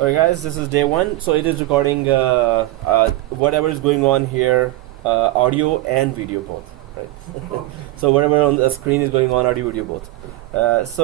Alright guys, this is day one, so it is recording whatever is going on here, audio and video both, right? So whatever on the screen is going on, audio, video both. Let's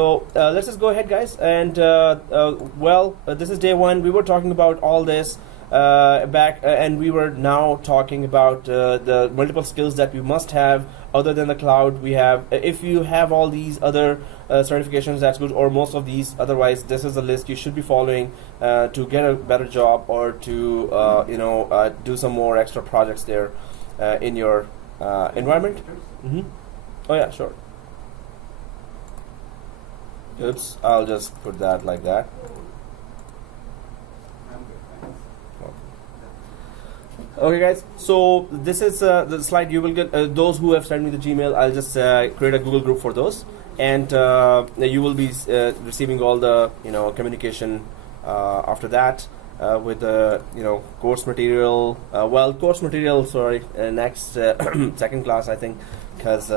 just go ahead guys, and this is day one. We were talking about all this and we were now talking about the multiple skills that we must have other than the cloud. We have, if you have all these other certifications, that's good, or most of these. Otherwise, this is the list you should be following to get a better job, or to do some more extra projects there in your environment. Oh yeah, sure. Oops, I'll just put that like that. Okay guys, so this is the slide you will get. Those who have sent me the Gmail, I'll just create a Google group for those, and you will be receiving all the communication after that with the course material. Course material, sorry, next second class I think, because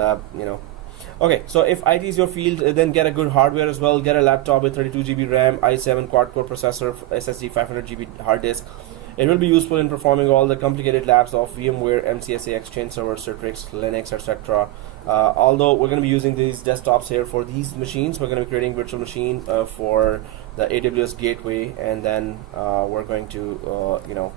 Okay, so if IT is your field, then get a good hardware as well. Get a laptop with 32 GB RAM, i7 quad-core processor, SSD, 500 GB hard disk. It will be useful in performing all the complicated labs of VMware, MCSA, Exchange Server, Citrix, Linux, etc. Although we're going to be using these desktops here for these machines, we're going to be creating virtual machine for the AWS gateway, and then we're going to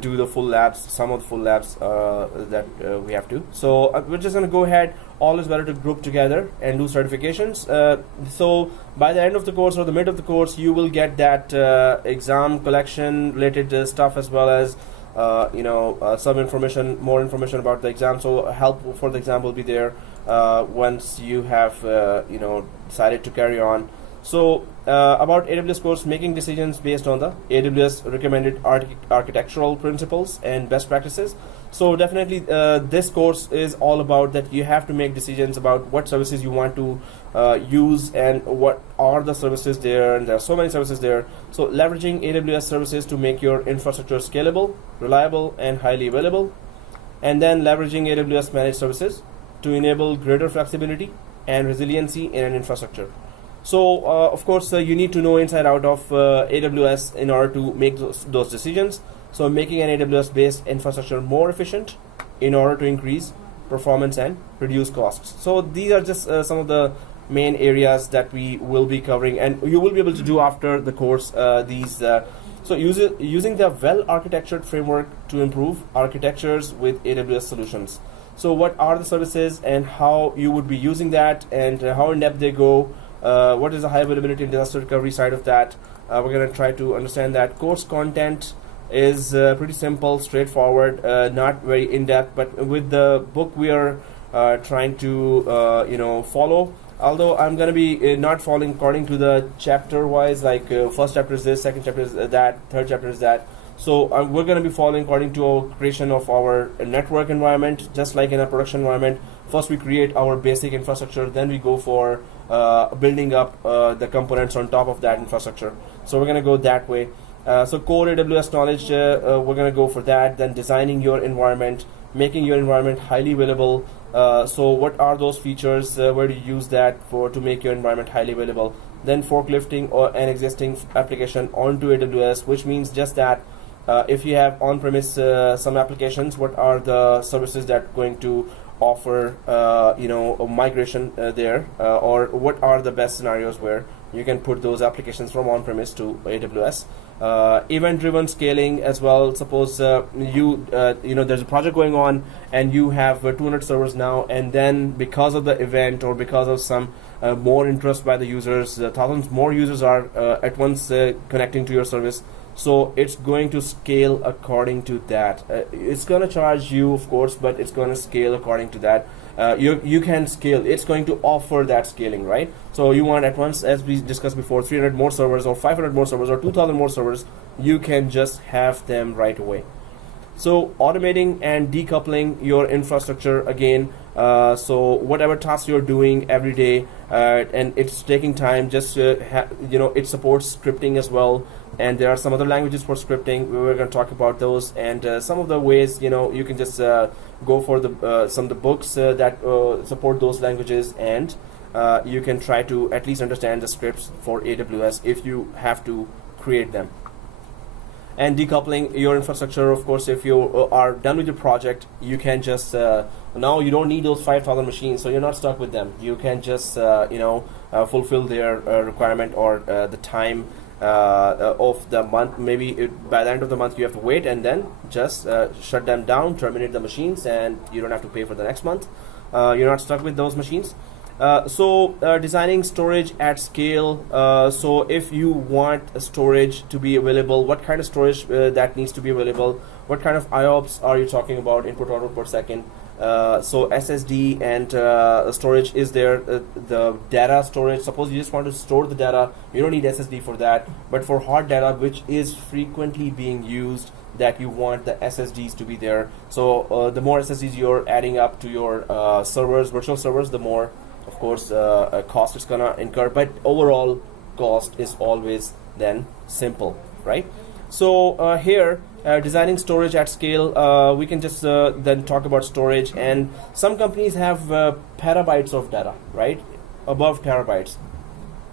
do the full labs, some of the full labs that we have to. So we're just going to go ahead. Always better to group together and do certifications. So by the end of the course or the mid of the course, you will get that exam collection related stuff, as well as some information, more information about the exam. So help for the exam will be there once you have decided to carry on. So about AWS course, making decisions based on the AWS recommended architectural principles and best practices. So definitely this course is all about that. You have to make decisions about what services you want to use and what are the services there, and there are so many services there. So leveraging AWS services to make your infrastructure scalable, reliable, and highly available, and then leveraging AWS managed services to enable greater flexibility and resiliency in an infrastructure. So of course you need to know inside out of AWS in order to make those decisions. So making an AWS based infrastructure more efficient in order to increase performance and reduce costs. So these are just some of the main areas that we will be covering, and you will be able to do after the course so using the well architectured framework to improve architectures with AWS solutions. So what are the services and how you would be using that, and how in depth they go. What is the high availability and disaster recovery side of that? We're going to try to understand that. Course content is pretty simple, straightforward, not very in-depth, but with the book we are trying to follow. Although I'm going to be not following according to the chapter wise, like first chapter is this, second chapter is that, third chapter is that. So we're going to be following according to our creation of our network environment, just like in a production environment. First we create our basic infrastructure, then we go for building up the components on top of that infrastructure. So we're going to go that way. So core AWS knowledge, we're going to go for that. Then designing your environment, making your environment highly available. So what are those features? Where do you use that for to make your environment highly available? Then forklifting or an existing application onto AWS, which means just that if you have on-premise some applications, what are the services that are going to offer a migration there, or what are the best scenarios where you can put those applications from on-premise to AWS. Event-driven scaling as well. Suppose there's a project going on and you have 200 servers now, and then because of the event or because of some more interest by the users, thousands more users are at once connecting to your service. So it's going to scale according to that. It's going to charge you, of course, but it's going to scale according to that. You can scale. It's going to offer that scaling, right? So you want at once, as we discussed before, 300 more servers or 500 more servers or 2,000 more servers. You can just have them right away. So automating and decoupling your infrastructure again. So whatever tasks you're doing every day, and it's taking time, just it supports scripting as well. And there are some other languages for scripting. We're going to talk about those, and some of the ways you can just go for the some of the books that support those languages, and you can try to at least understand the scripts for AWS if you have to create them. And decoupling your infrastructure, of course, if you are done with your project, you can just now you don't need those 5,000 machines, so you're not stuck with them. You can just fulfill their requirement or the time of the month. Maybe by the end of the month you have to wait, and then just shut them down, terminate the machines, and you don't have to pay for the next month. You're not stuck with those machines. Designing storage at scale. So if you want storage to be available, what kind of storage that needs to be available? What kind of IOPS are you talking about? Input output per second. So SSD and storage is there. The data storage. Suppose you just want to store the data, you don't need SSD for that. But for hard data, which is frequently being used, that you want the SSDs to be there. So the more SSDs you're adding up to your servers, virtual servers, the more, of course, cost it's gonna incur. But overall cost is always then simple, right? So here, designing storage at scale, we can just then talk about storage. And some companies have petabytes of data, right? Above terabytes,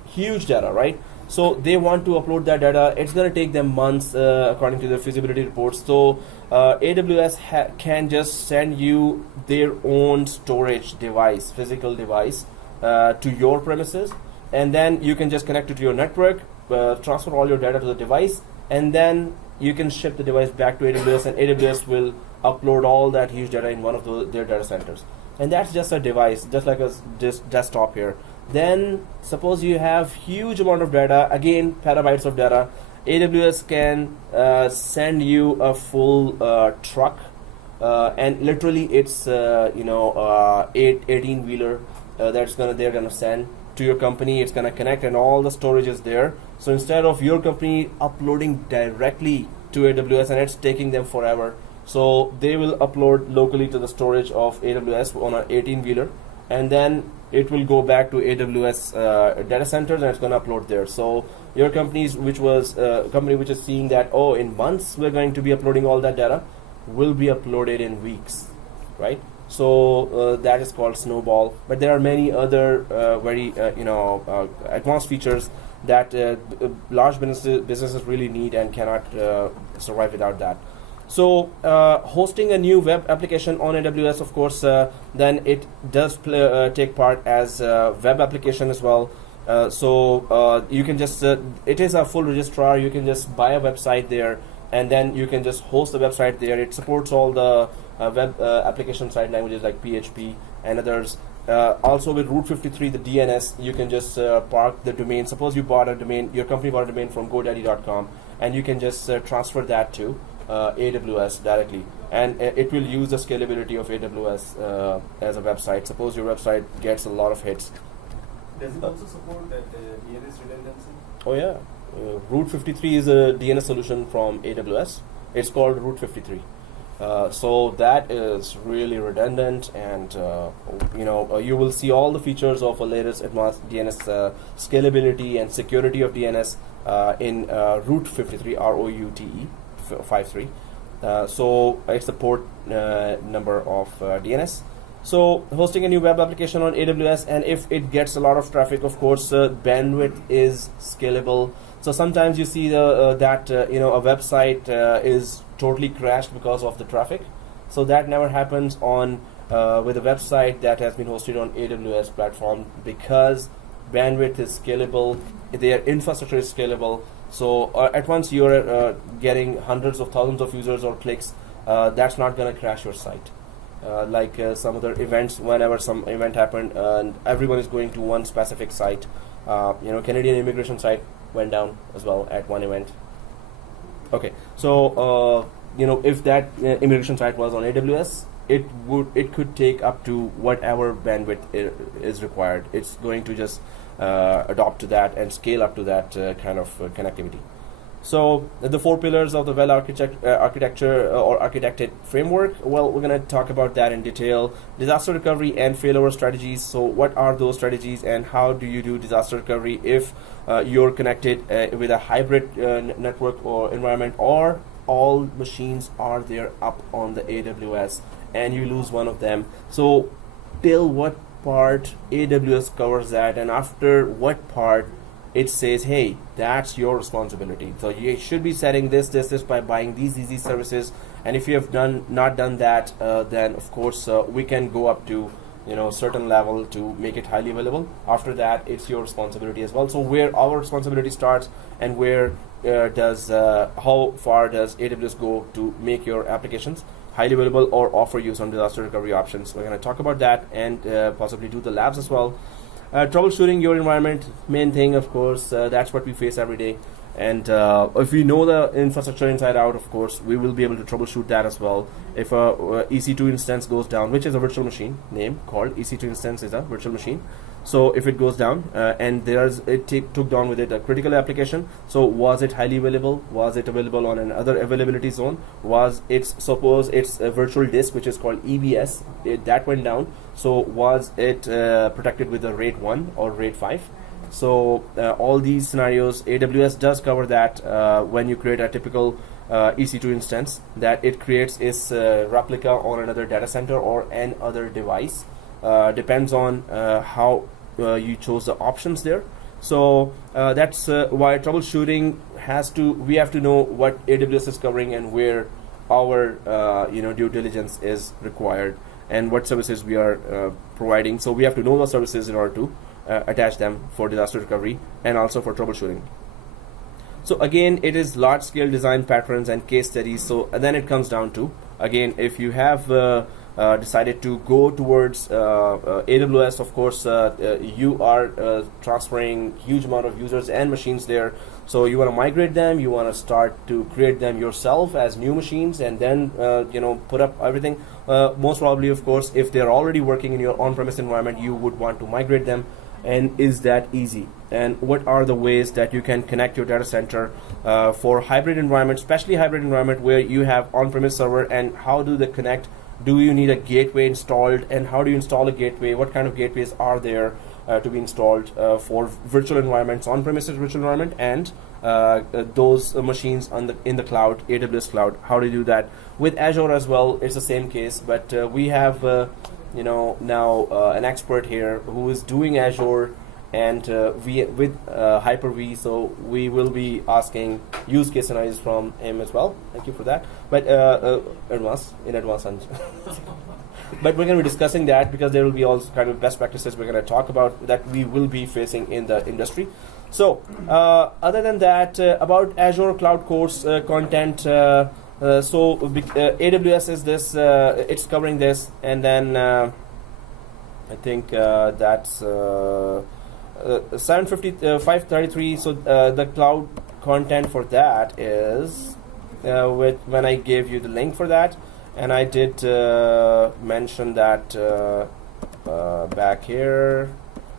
huge data, right? So they want to upload that data. It's going to take them months, according to the feasibility reports. So AWS can just send you their own storage device, physical device, to your premises, and then you can just connect it to your network, transfer all your data to the device, and then you can ship the device back to AWS, and AWS will upload all that huge data in one of their data centers. And that's just a device, just like a desktop here. Then suppose you have huge amount of data, again petabytes of data. AWS can send you a full truck, and literally it's 18-wheeler they're gonna send to your company. It's gonna connect, and all the storage is there. So instead of your company uploading directly to AWS, and it's taking them forever, so they will upload locally to the storage of AWS on an 18-wheeler, and then it will go back to AWS data centers, and it's going to upload there. So your company, which is seeing that, oh, in months we're going to be uploading all that data, will be uploaded in weeks, right? So that is called Snowball. But there are many other very advanced features that large businesses really need and cannot survive without that. So hosting a new web application on AWS, of course, then it does take part as a web application as well. So you can just, it is a full registrar. You can just buy a website there, and then you can just host the website there. It supports all the web application side languages like PHP and others. Also with Route 53, the DNS, you can just park the domain. Suppose you bought a domain, your company bought a domain from GoDaddy.com, and you can just transfer that to AWS directly, and it will use the scalability of AWS as a website. Suppose your website gets a lot of hits. Does it also support that DNS redundancy? Oh yeah, Route 53 is a DNS solution from AWS. It's called Route 53. So that is really redundant, and you will see all the features of a latest advanced DNS scalability and security of DNS in Route 53, ROUTE 53. So it's the port number of DNS. So hosting a new web application on AWS, and if it gets a lot of traffic, of course, bandwidth is scalable. So sometimes you see that a website is totally crashed because of the traffic. So that never happens on with a website that has been hosted on AWS platform, because bandwidth is scalable, their infrastructure is scalable. So at once you're getting hundreds of thousands of users or clicks, that's not going to crash your site. Like some other events, whenever some event happened and everyone is going to one specific site, Canadian immigration site went down as well at one event. Okay, so if that immigration site was on AWS, it could take up to whatever bandwidth is required. It's going to just adopt to that and scale up to that kind of connectivity. So the four pillars of the well architecture or architected framework, well, we're going to talk about that in detail. Disaster recovery and failover strategies. So what are those strategies, and how do you do disaster recovery if you're connected with a hybrid network or environment, or all machines are there up on the AWS and you lose one of them? So till what part AWS covers that, and after what part it says, hey, that's your responsibility. So you should be setting this by buying these services. And if you have not done that, then of course we can go up to certain level to make it highly available. After that, it's your responsibility as well. So where our responsibility starts and where how far does AWS go to make your applications highly available or offer you some disaster recovery options. We're going to talk about that and possibly do the labs as well. Troubleshooting your environment, main thing, of course, that's what we face every day. And if we know the infrastructure inside out, of course, we will be able to troubleshoot that as well. If a EC2 instance goes down, which is a virtual machine name called EC2 instance is a virtual machine. So if it goes down and took down with it a critical application, so was it highly available? Was it available on another availability zone? Suppose it's a virtual disk, which is called EBS, that went down. So was it protected with a RAID 1 or RAID 5? So all these scenarios, AWS does cover that when you create a typical EC2 instance, that it creates its replica on another data center or an other device. Depends on how you chose the options there. So that's why troubleshooting we have to know what AWS is covering and where our due diligence is required and what services we are providing. So we have to know those services in order to attach them for disaster recovery and also for troubleshooting. So again, it is large scale design patterns and case studies. So then it comes down to, again, if you have decided to go towards AWS, of course, you are transferring huge amount of users and machines there. So you want to migrate them, you want to start to create them yourself as new machines and then put up everything. Most probably, of course, if they're already working in your on-premise environment, you would want to migrate them. And is that easy? And what are the ways that you can connect your data center for hybrid environment, especially hybrid environment where you have on-premise server, and how do they connect? Do you need a gateway installed, and how do you install a gateway? What kind of gateways are there to be installed for virtual environments, on-premises virtual environment, and those machines in the cloud, AWS cloud? How do you do that? With Azure as well, it's the same case, but we have now an expert here who is doing Azure and with Hyper-V, so we will be asking use case scenarios from him as well. Thank you for that. But in advance, but we're going to be discussing that because there will be also kind of best practices we're going to talk about that we will be facing in the industry. So other than that, about Azure Cloud Course content, so AWS is this, it's covering this, and then I think that's 533. So the cloud content for that is when I gave you the link for that, and I did mention that back here.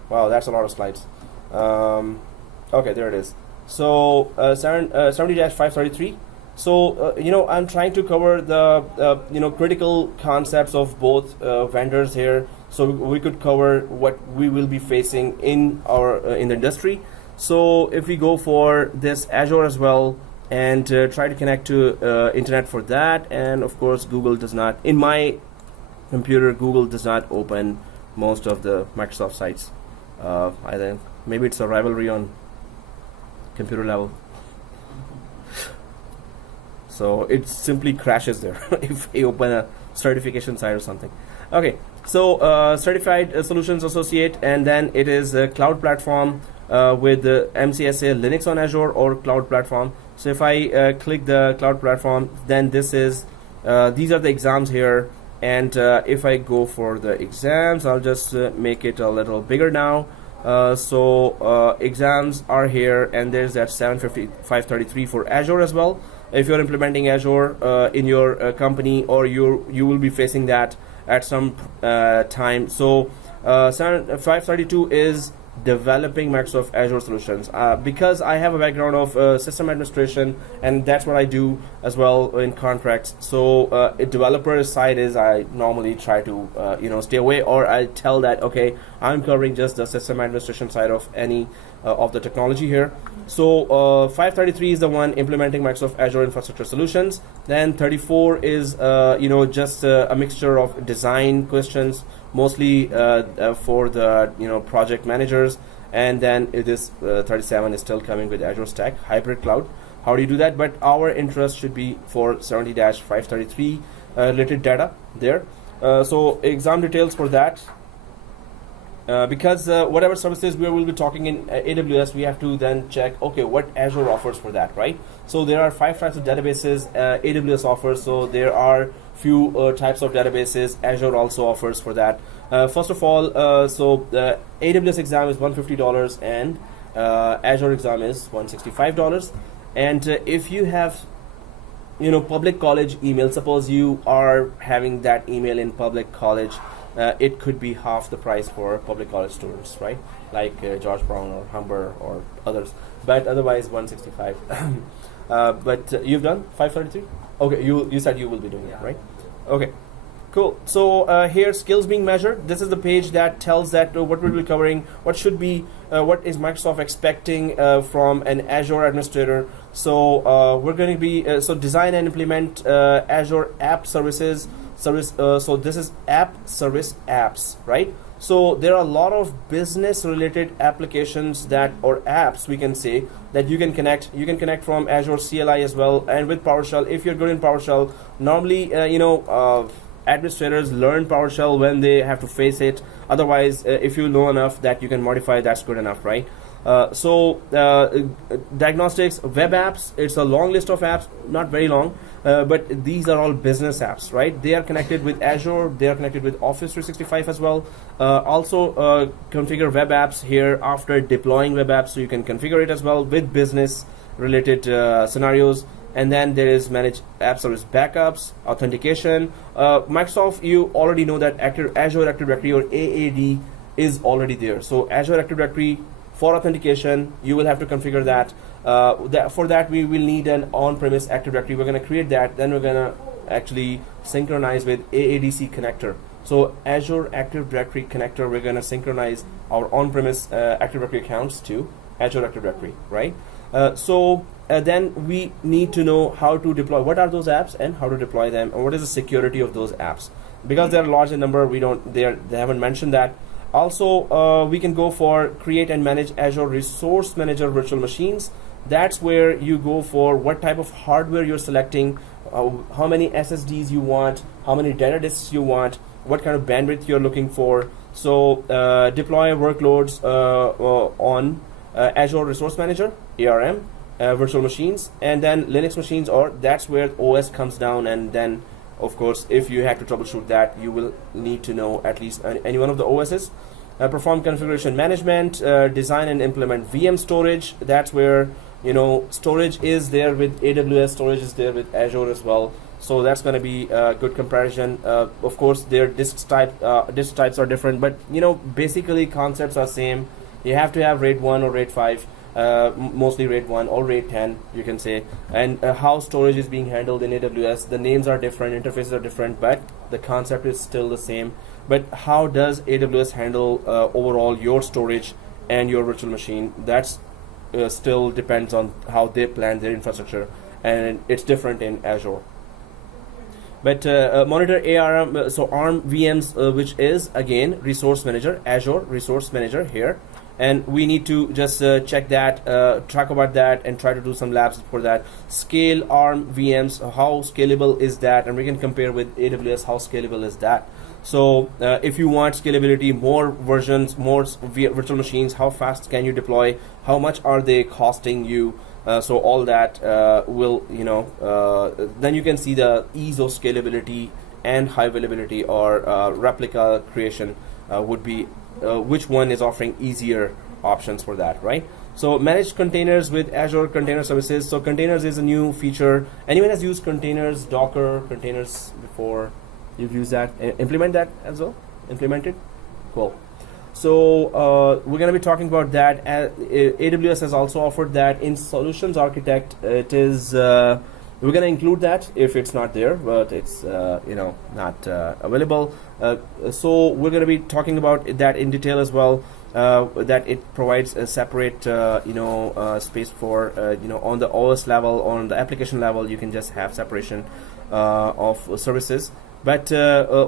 Wow, that's a lot of slides. Okay, there it is. So 70-533. So I'm trying to cover the critical concepts of both vendors here, so we could cover what we will be facing in the industry. So if we go for this Azure as well and try to connect to internet for that, and of course Google does not, in my computer, Google does not open most of the Microsoft sites. I think maybe it's a rivalry on computer level. So it simply crashes there if you open a certification site or something. Okay, so Certified Solutions Associate, and then it is a cloud platform with the MCSA Linux on Azure or cloud platform. So if I click the cloud platform, then this is these are the exams here. And if I go for the exams, I'll just make it a little bigger now. So exams are here, and there's that 533 for Azure as well. If you're implementing Azure in your company, or you will be facing that at some time. So 532 is developing Microsoft Azure solutions. Because I have a background of system administration, and that's what I do as well in contracts. So a developer side is I normally try to stay away, or I tell that okay, I'm covering just the system administration side of any of the technology here. So 533 is the one implementing Microsoft Azure Infrastructure Solutions. Then 34 is just a mixture of design questions, mostly for the project managers. and then it is 37 is still coming with Azure Stack Hybrid Cloud. How do you do that? But our interest should be for 70-533 related data there. So exam details for that. Because whatever services we will be talking in AWS, we have to then check, okay, what Azure offers for that, right? So there are 5 types of databases AWS offers. So there are few types of databases Azure also offers for that. First of all, so the AWS exam is $150 and Azure exam is $165. And if you have, you know, public college email, suppose you are having that email in public college, it could be half the price for public college students, right? Like George Brown or Humber or others. But otherwise 165. But you've done 533? Okay, you said you will be doing it, right? Okay, cool. So here, skills being measured. This is the page that tells that what we'll be covering, what should be, what is Microsoft expecting from an Azure administrator. So we're going to be, so design and implement Azure app services. So this is app service apps, right? So there are a lot of business related applications that, or apps we can say, that you can connect. You can connect from Azure CLI as well, and with PowerShell. If you're good in PowerShell, normally administrators learn PowerShell when they have to face it. Otherwise, if you know enough that you can modify, that's good enough, right? Diagnostics, web apps, it's a long list of apps, not very long, but these are all business apps, right? They are connected with Azure, they are connected with Office 365 as well. Also configure web apps here after deploying web apps, so you can configure it as well with business related scenarios. And then there is manage app service backups, authentication. Microsoft, you already know that Azure Active Directory or AAD is already there. So Azure Active Directory for authentication, you will have to configure that. For that, we will need an on-premise Active Directory. We're going to create that. Then we're going to actually synchronize with AADC connector. So Azure Active Directory connector, we're going to synchronize our on-premise Active Directory accounts to Azure Active Directory, right? Then we need to know how to deploy. What are those apps and how to deploy them, and what is the security of those apps? Because they're large in number, they haven't mentioned that. Also, we can go for create and manage Azure Resource Manager virtual machines. That's where you go for what type of hardware you're selecting, how many SSDs you want, how many data disks you want, what kind of bandwidth you're looking for. So deploy workloads on Azure Resource Manager, ARM, virtual machines, and then Linux machines, or that's where OS comes down. And then of course, if you have to troubleshoot that, you will need to know at least any one of the OSs. Perform configuration management, design and implement VM storage. That's where, you know, storage is there with AWS, storage is there with Azure as well. So that's going to be a good comparison. Of course, their disk types are different, but you know, basically concepts are same. You have to have RAID 1 or RAID 5. Mostly RAID 1 or RAID 10, you can say, and how storage is being handled in AWS. The names are different, interfaces are different, but the concept is still the same. But how does AWS handle overall your storage and your virtual machine? That's still depends on how they plan their infrastructure, and it's different in Azure. But monitor ARM, so ARM VMs, which is again Resource Manager, Azure Resource Manager here. And we need to just check that, talk about that, and try to do some labs for that. Scale ARM VMs, how scalable is that? And we can compare with AWS, how scalable is that? So if you want scalability, more versions, more virtual machines, how fast can you deploy? How much are they costing you? So all that will, you know, then you can see the ease of scalability and high availability or replica creation would be which one is offering easier options for that, right? So manage containers with Azure Container Services. So containers is a new feature. Anyone has used containers, Docker containers before? You've used that? Implement that as well? Implemented? Cool. So we're going to be talking about that. AWS has also offered that in Solutions Architect. It is we're going to include that if it's not there, but it's you know, not available. So we're going to be talking about that in detail as well. That it provides a separate you know, space for you know, on the OS level, on the application level, you can just have separation of services. But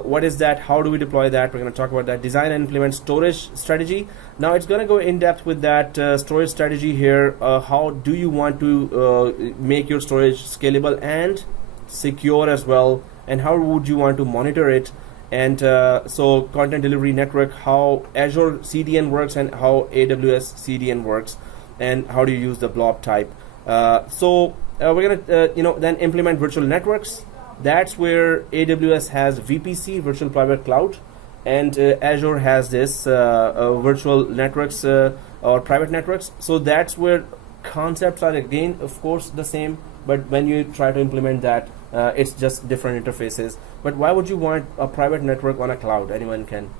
what is that? How do we deploy that? We're going to talk about that. Design and implement storage strategy. Now it's going to go in depth with that storage strategy here. How do you want to make your storage scalable and secure as well? And how would you want to monitor it? And so content delivery network, how Azure CDN works and how AWS CDN works, and how do you use the blob type. So we're going to then implement virtual networks. That's where AWS has VPC, Virtual Private Cloud, and Azure has this virtual networks or private networks. So that's where concepts are again, of course, the same, but when you try to implement that, it's just different interfaces. But why would you want a private network on a cloud? Anyone can.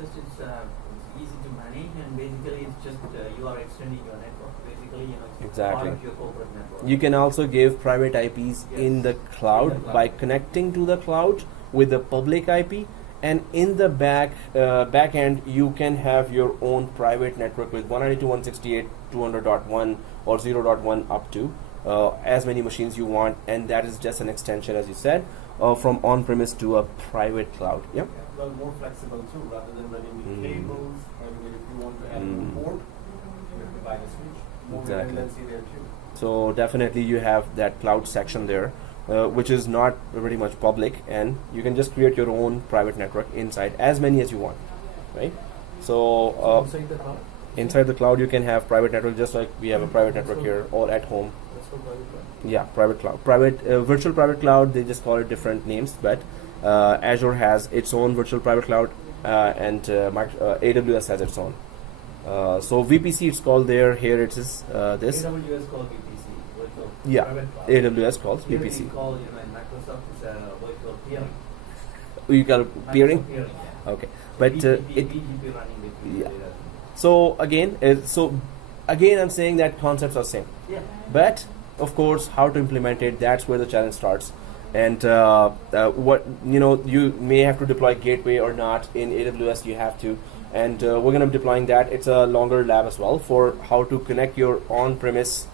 Just it's easy to manage, and basically it's just you are extending your network. Basically, it's Exactly. part of your corporate network. You can also give private IPs in the cloud by connecting to the cloud with the public IP, and in the back end you can have your own private network with 192.168.200.1 or 0.1 up to as many machines you want, and that is just an extension, as you said, from on-premise to a private cloud. Yep. Well, more flexible too, rather than running with cables. I mean, if you want to add a port, you have to buy the switch. More redundancy there too. So definitely you have that cloud section there, which is not very much public, and you can just create your own private network inside, as many as you want, right? So Inside the cloud? inside the cloud you can have private network, just like we have a private network here or at home. That's for private cloud. Yeah, private cloud, virtual private cloud. They just call it different names, but Azure has its own virtual private cloud, and AWS has its own. So VPC it's called there. Here it is. This. AWS called VPC, virtual Yeah, private cloud. AWS calls Here VPC. we call, in Microsoft, it's virtual peering. You got peering. Microsoft peering, yeah. Okay, but it. BGP running between Yeah. data. So again, I'm saying that concepts are same, Yeah. but of course, how to implement it, that's where the challenge starts. And what you may have to deploy gateway or not in AWS. You have to, and we're going to be deploying that. It's a longer lab as well for how to connect your on-premise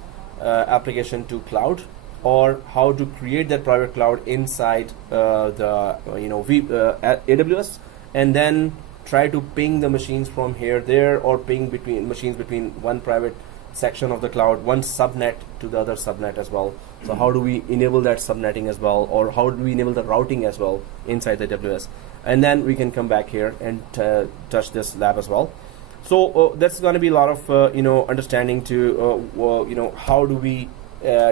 application to cloud, or how to create that private cloud inside AWS, and then try to ping the machines from here there, or ping between machines between one private section of the cloud, one subnet to the other subnet as well. So how do we enable that subnetting as well, or how do we enable the routing as well inside the AWS? And then we can come back here and touch this lab as well. So that's going to be a lot of understanding to how do we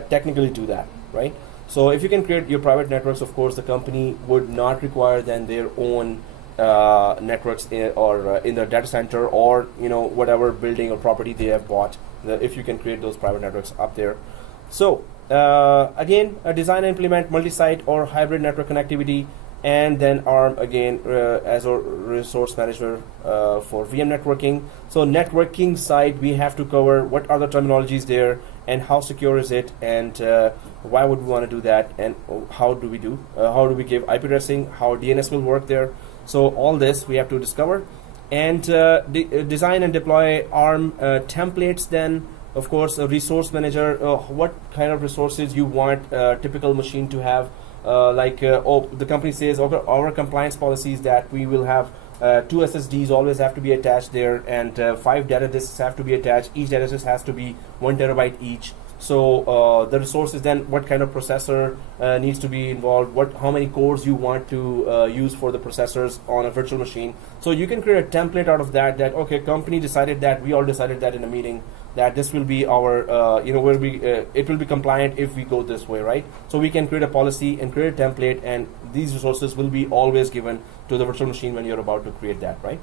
technically do that, right? So if you can create your private networks, of course the company would not require then their own networks in their data center, or whatever building or property they have bought. If you can create those private networks up there. So again, design and implement multi-site or hybrid network connectivity, and then ARM again as a resource manager for VM networking. So networking side, we have to cover what are the terminologies there, and how secure is it, and why would we want to do that, and how do we give IP addressing, how DNS will work there. So all this we have to discover, and design and deploy ARM templates. Then of course a resource manager, what kind of resources you want a typical machine to have. The company says our compliance policy is that we will have 2 SSDs always have to be attached there, and 5 data disks have to be attached. Each data disk has to be 1 terabyte each. So the resources, then what kind of processor needs to be involved, how many cores you want to use for the processors on a virtual machine. So you can create a template out of that okay, company decided that, we all decided that in a meeting, that this will be our it will be compliant if we go this way, right? So we can create a policy and create a template, and these resources will be always given to the virtual machine when you're about to create that, right?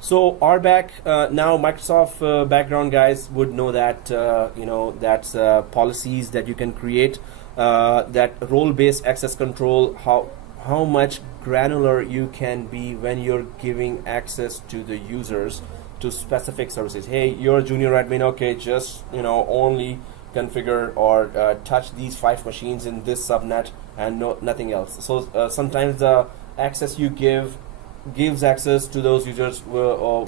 So RBAC, now Microsoft background guys would know that that's policies that you can create, that role-based access control, how much granular you can be when you're giving access to the users to specific services. Hey, you're a junior admin, okay, just only configure or touch these 5 machines in this subnet and nothing else. So sometimes the access you gives access to those users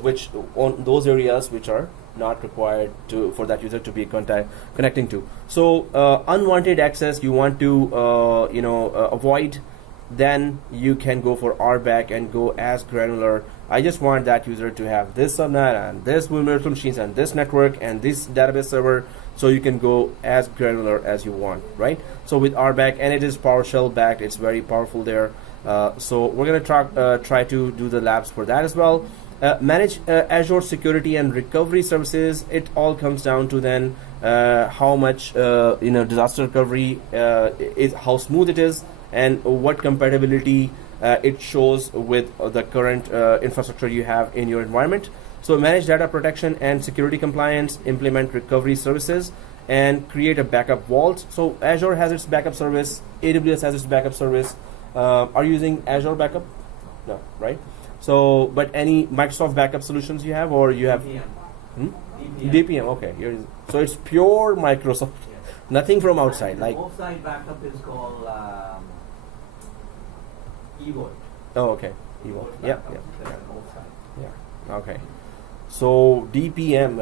which on those areas which are not required for that user to be connecting to. So unwanted access you want to avoid. then you can go for RBAC and go as granular. I just want that user to have this subnet and this virtual machines and this network and this database server, so you can go as granular as you want, right? So with RBAC, and it is PowerShell backed, it's very powerful there. So we're going to try to do the labs for that as well. Manage Azure security and recovery services. It all comes down to then how much disaster recovery is, how smooth it is, and what compatibility it shows with the current infrastructure you have in your environment. So manage data protection and security compliance, implement recovery services, and create a backup vault. So Azure has its backup service, AWS has its backup service. Are you using Azure backup? No, right? So, but any Microsoft backup solutions you have, or you have DPM? Okay, so it's pure Microsoft, nothing from outside. The like offsite backup is called Evo. Oh, okay, Evo. Yeah. Okay. So DPM,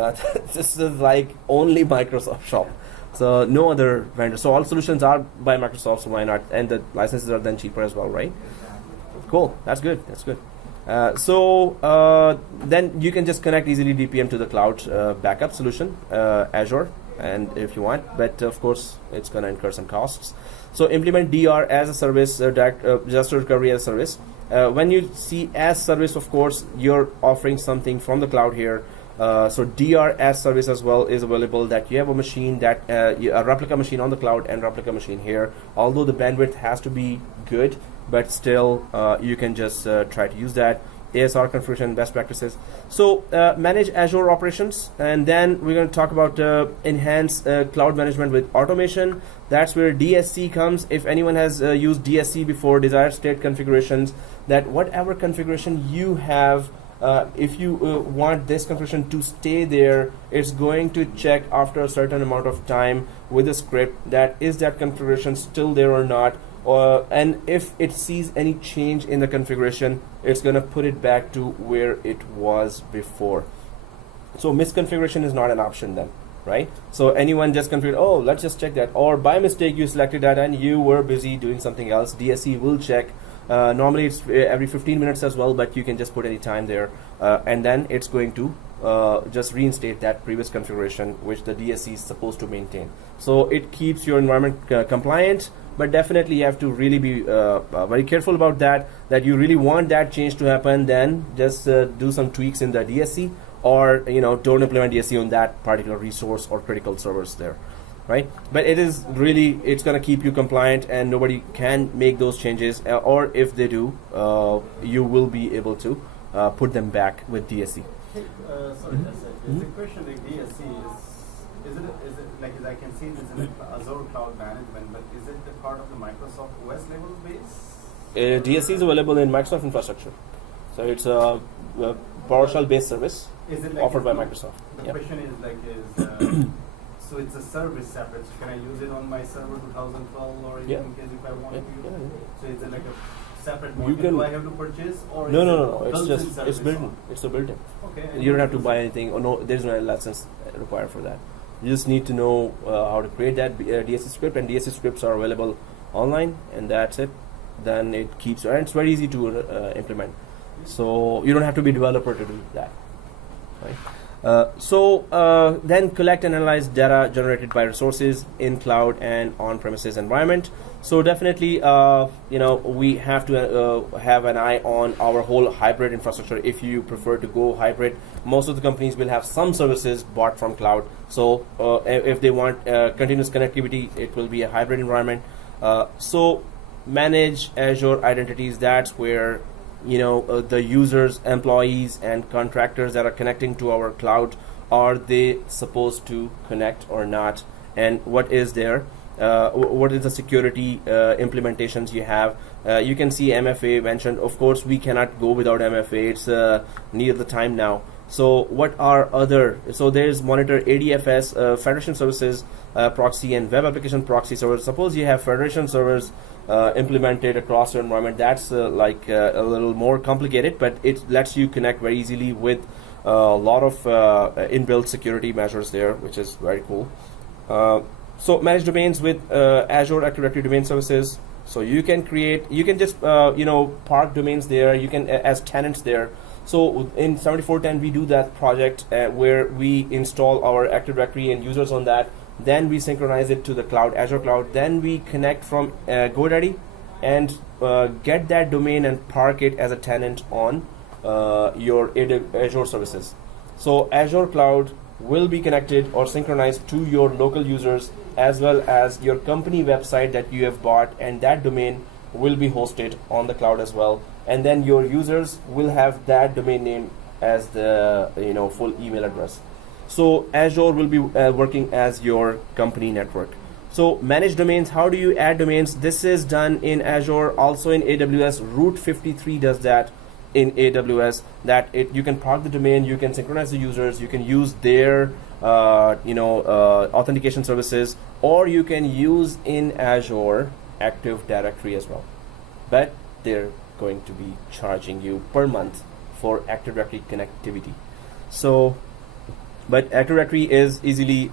this is like only Microsoft shop. So no other vendor. So all solutions are by Microsoft, so why not? And the licenses are then cheaper as well, right? Cool. That's good. That's good. Then you can just connect easily DPM to the cloud backup solution, Azure, and if you want, but of course it's going to incur some costs. So implement DR as a service, disaster recovery as a service. When you see as service, of course, you're offering something from the cloud here. So DR as service as well is available, that you have a machine that a replica machine on the cloud and replica machine here. Although the bandwidth has to be good, but still you can just try to use that. ASR configuration best practices. So manage Azure operations, and then we're going to talk about enhance cloud management with automation. That's where DSC comes. If anyone has used DSC before, desired state configurations, that whatever configuration you have, if you want this configuration to stay there, it's going to check after a certain amount of time with a script that is that configuration still there or not. And if it sees any change in the configuration, it's going to put it back to where it was before. So misconfiguration is not an option then, right? So anyone just configured, oh, let's just check that, or by mistake you selected that and you were busy doing something else, DSC will check. Normally it's every 15 minutes as well, but you can just put any time there, and then it's going to just reinstate that previous configuration which the DSC is supposed to maintain. So it keeps your environment compliant, but definitely you have to really be very careful about that you really want that change to happen. Then just do some tweaks in the DSC, or don't implement DSC on that particular resource or critical servers there, right? But it is really, it's going to keep you compliant, and nobody can make those changes, or if they do, you will be able to put them back with DSC. Sorry, is the question like DSC is it like, as I can see this in Azure Cloud Management, but is it the part of the Microsoft OS level base? DSC is available in Microsoft infrastructure, so it's a PowerShell based service offered by Microsoft. The question is like, so it's a service separate. So can I use it on my server 2012, or in case if I want to use it? So it's like a separate module. Do I have to purchase, or no. It's built-in. It's a built-in. Okay. You don't have to buy anything, or no, there's no license required for that. You just need to know how to create that DSC script, and DSC scripts are available online, and that's it. Then it keeps, and it's very easy to implement. So you don't have to be a developer to do that, right? Then collect and analyze data generated by resources in cloud and on-premises environment. So definitely, we have to have an eye on our whole hybrid infrastructure. If you prefer to go hybrid, most of the companies will have some services bought from cloud. So if they want continuous connectivity, it will be a hybrid environment. So manage Azure identities. That's where the users, employees, and contractors that are connecting to our cloud, are they supposed to connect or not, and what is there? What is the security implementations you have? You can see MFA mentioned. Of course, we cannot go without MFA. It's near the time now. So what are other? So there's monitor ADFS, Federation Services proxy, and web application proxy servers. Suppose you have Federation servers implemented across your environment. That's like a little more complicated, but it lets you connect very easily with a lot of inbuilt security measures there, which is very cool. So manage domains with Azure Active Directory Domain Services. So you can just park domains there. You can as tenants there. So in 7410 we do that project where we install our Active Directory and users on that. Then we synchronize it to the cloud, Azure cloud. Then we connect from GoDaddy and get that domain and park it as a tenant on your Azure services. So Azure cloud will be connected or synchronized to your local users as well as your company website that you have bought, and that domain will be hosted on the cloud as well. And then your users will have that domain name as the full email address. So Azure will be working as your company network. So manage domains, how do you add domains? This is done in Azure, also in AWS. Route 53 does that in AWS, that you can park the domain, you can synchronize the users, you can use their authentication services, or you can use in Azure Active Directory as well. But they're going to be charging you per month for Active Directory connectivity. So, but Active Directory is easily,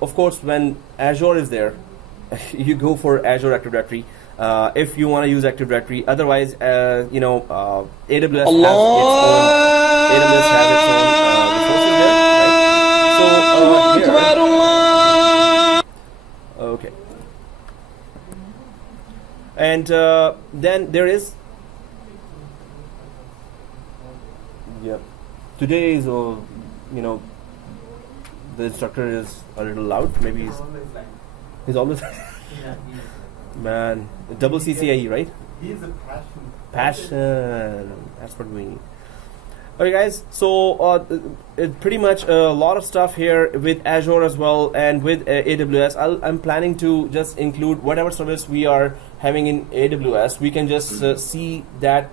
of course, when Azure is there, you go for Azure Active Directory. If you want to use Active Directory, otherwise, AWS has its own resources there, right? So here, okay, and then there is, today is the instructor is a little loud. Maybe he's always man, double CCIE, right? He's a Passion. That's what we need. Okay, guys. So pretty much a lot of stuff here with Azure as well, and with AWS. I'm planning to just include whatever service we are having in AWS. We can just see that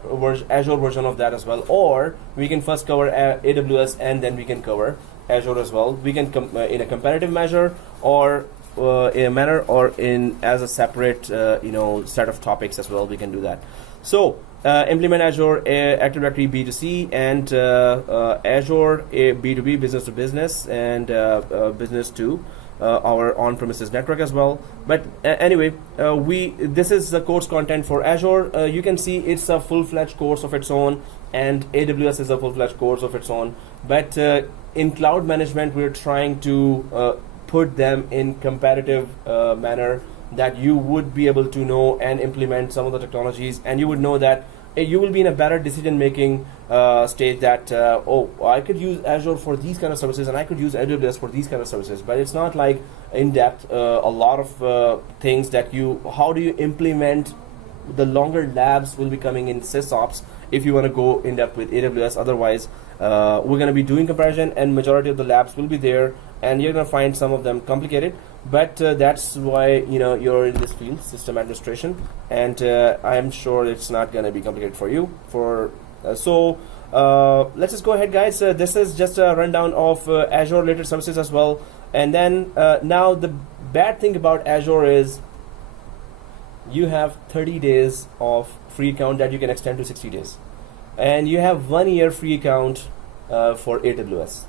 Azure version of that as well, or we can first cover AWS and then we can cover Azure as well. We can in a comparative measure, or in a manner, or in as a separate set of topics as well. We can do that. So implement Azure Active Directory B2C and Azure B2B, business to business, and business to our on-premises network as well. But anyway, this is the course content for Azure. You can see it's a full-fledged course of its own, and AWS is a full-fledged course of its own. But in cloud management, we're trying to put them in comparative manner, that you would be able to know and implement some of the technologies, and you would know that you will be in a better decision making stage, that I could use Azure for these kind of services and I could use AWS for these kind of services. But it's not like in depth a lot of things that how do you implement. The longer labs will be coming in SysOps if you want to go in depth with AWS. Otherwise, we're going to be doing comparison, and majority of the labs will be there, and you're going to find some of them complicated. But that's why you're in this field, system administration, and I'm sure it's not going to be complicated for you. So let's just go ahead, guys. This is just a rundown of Azure related services as well. And then now the bad thing about Azure is you have 30 days of free account that you can extend to 60 days, and you have 1 year free account for AWS,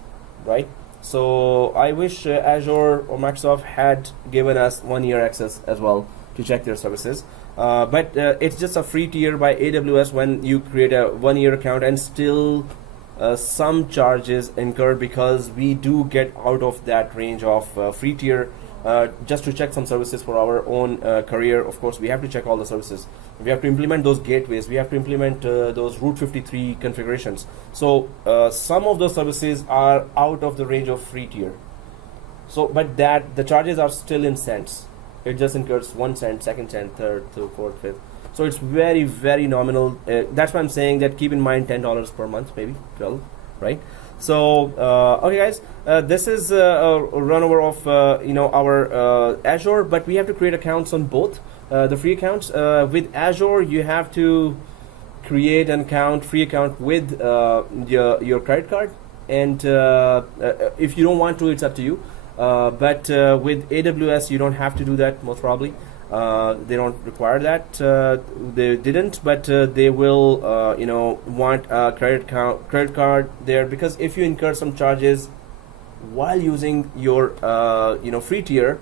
right? So I wish Azure or Microsoft had given us 1 year access as well to check their services. But it's just a free tier by AWS when you create a 1 year account, and still some charges incurred, because we do get out of that range of free tier just to check some services for our own career. Of course, we have to check all the services. We have to implement those gateways. We have to implement those Route 53 configurations. So some of those services are out of the range of free tier. So, but the charges are still in cents. It just incurs 1 cent, 2nd cent, 3rd, 4th, 5th. So it's very, very nominal. That's why I'm saying that keep in mind $10 per month, maybe 12, right? So okay, guys, this is a run over of our Azure, but we have to create accounts on both the free accounts. With Azure, you have to create an account, free account with your credit card, and if you don't want to, it's up to you. But with AWS, you don't have to do that, most probably. They don't require that. They didn't, but they will want a credit card there, because if you incur some charges while using your free tier,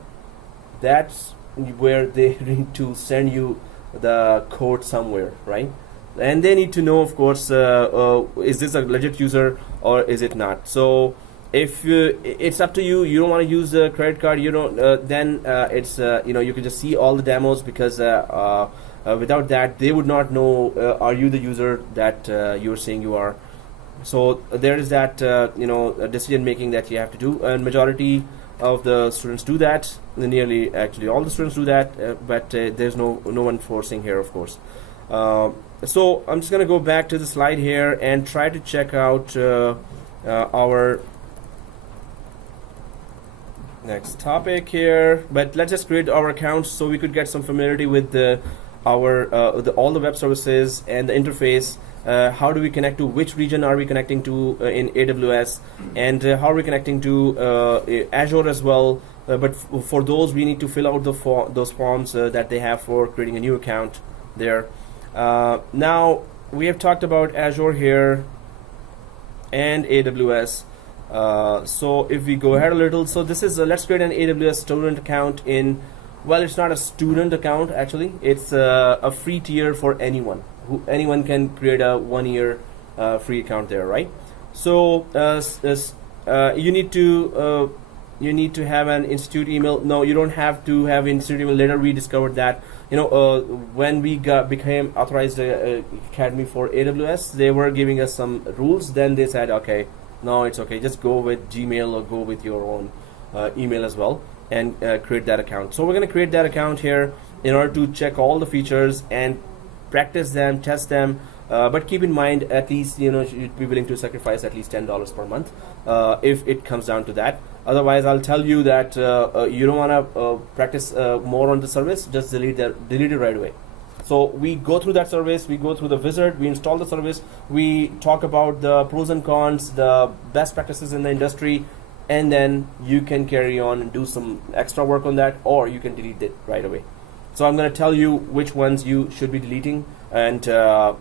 that's where they need to send you the code somewhere, right? And they need to know, of course, is this a legit user or is it not? So if it's up to you, you don't want to use a credit card, you don't, then it's you can just see all the demos, because without that they would not know are you the user that you're saying you are. So there is that decision making that you have to do, and majority of the students do that. Nearly actually all the students do that, but there's no one forcing here, of course. So I'm just gonna go back to the slide here and try to check out our next topic here. But let's just create our accounts so we could get some familiarity with all the web services and the interface. How do we connect to, which region are we connecting to in AWS, and how are we connecting to Azure as well. But for those, we need to fill out those forms that they have for creating a new account there. Now we have talked about Azure here and AWS. So if we go ahead a little, so this is let's create an AWS student account in, well, it's not a student account actually, it's a free tier for anyone. Anyone can create a 1 year free account there, right? So you need to have an institute email. No, you don't have to have institute email. Later we discovered that when we became authorized academy for AWS, they were giving us some rules. Then they said, okay, no, it's okay, just go with Gmail or go with your own email as well, and create that account. So we're going to create that account here in order to check all the features and practice them, test them, but keep in mind, at least you'd be willing to sacrifice at least $10 per month if it comes down to that. Otherwise, I'll tell you that you don't want to practice more on the service. Just delete it right away. So we go through that service, we go through the wizard, we install the service, we talk about the pros and cons, the best practices in the industry, and then you can carry on and do some extra work on that, or you can delete it right away. So I'm going to tell you which ones you should be deleting, and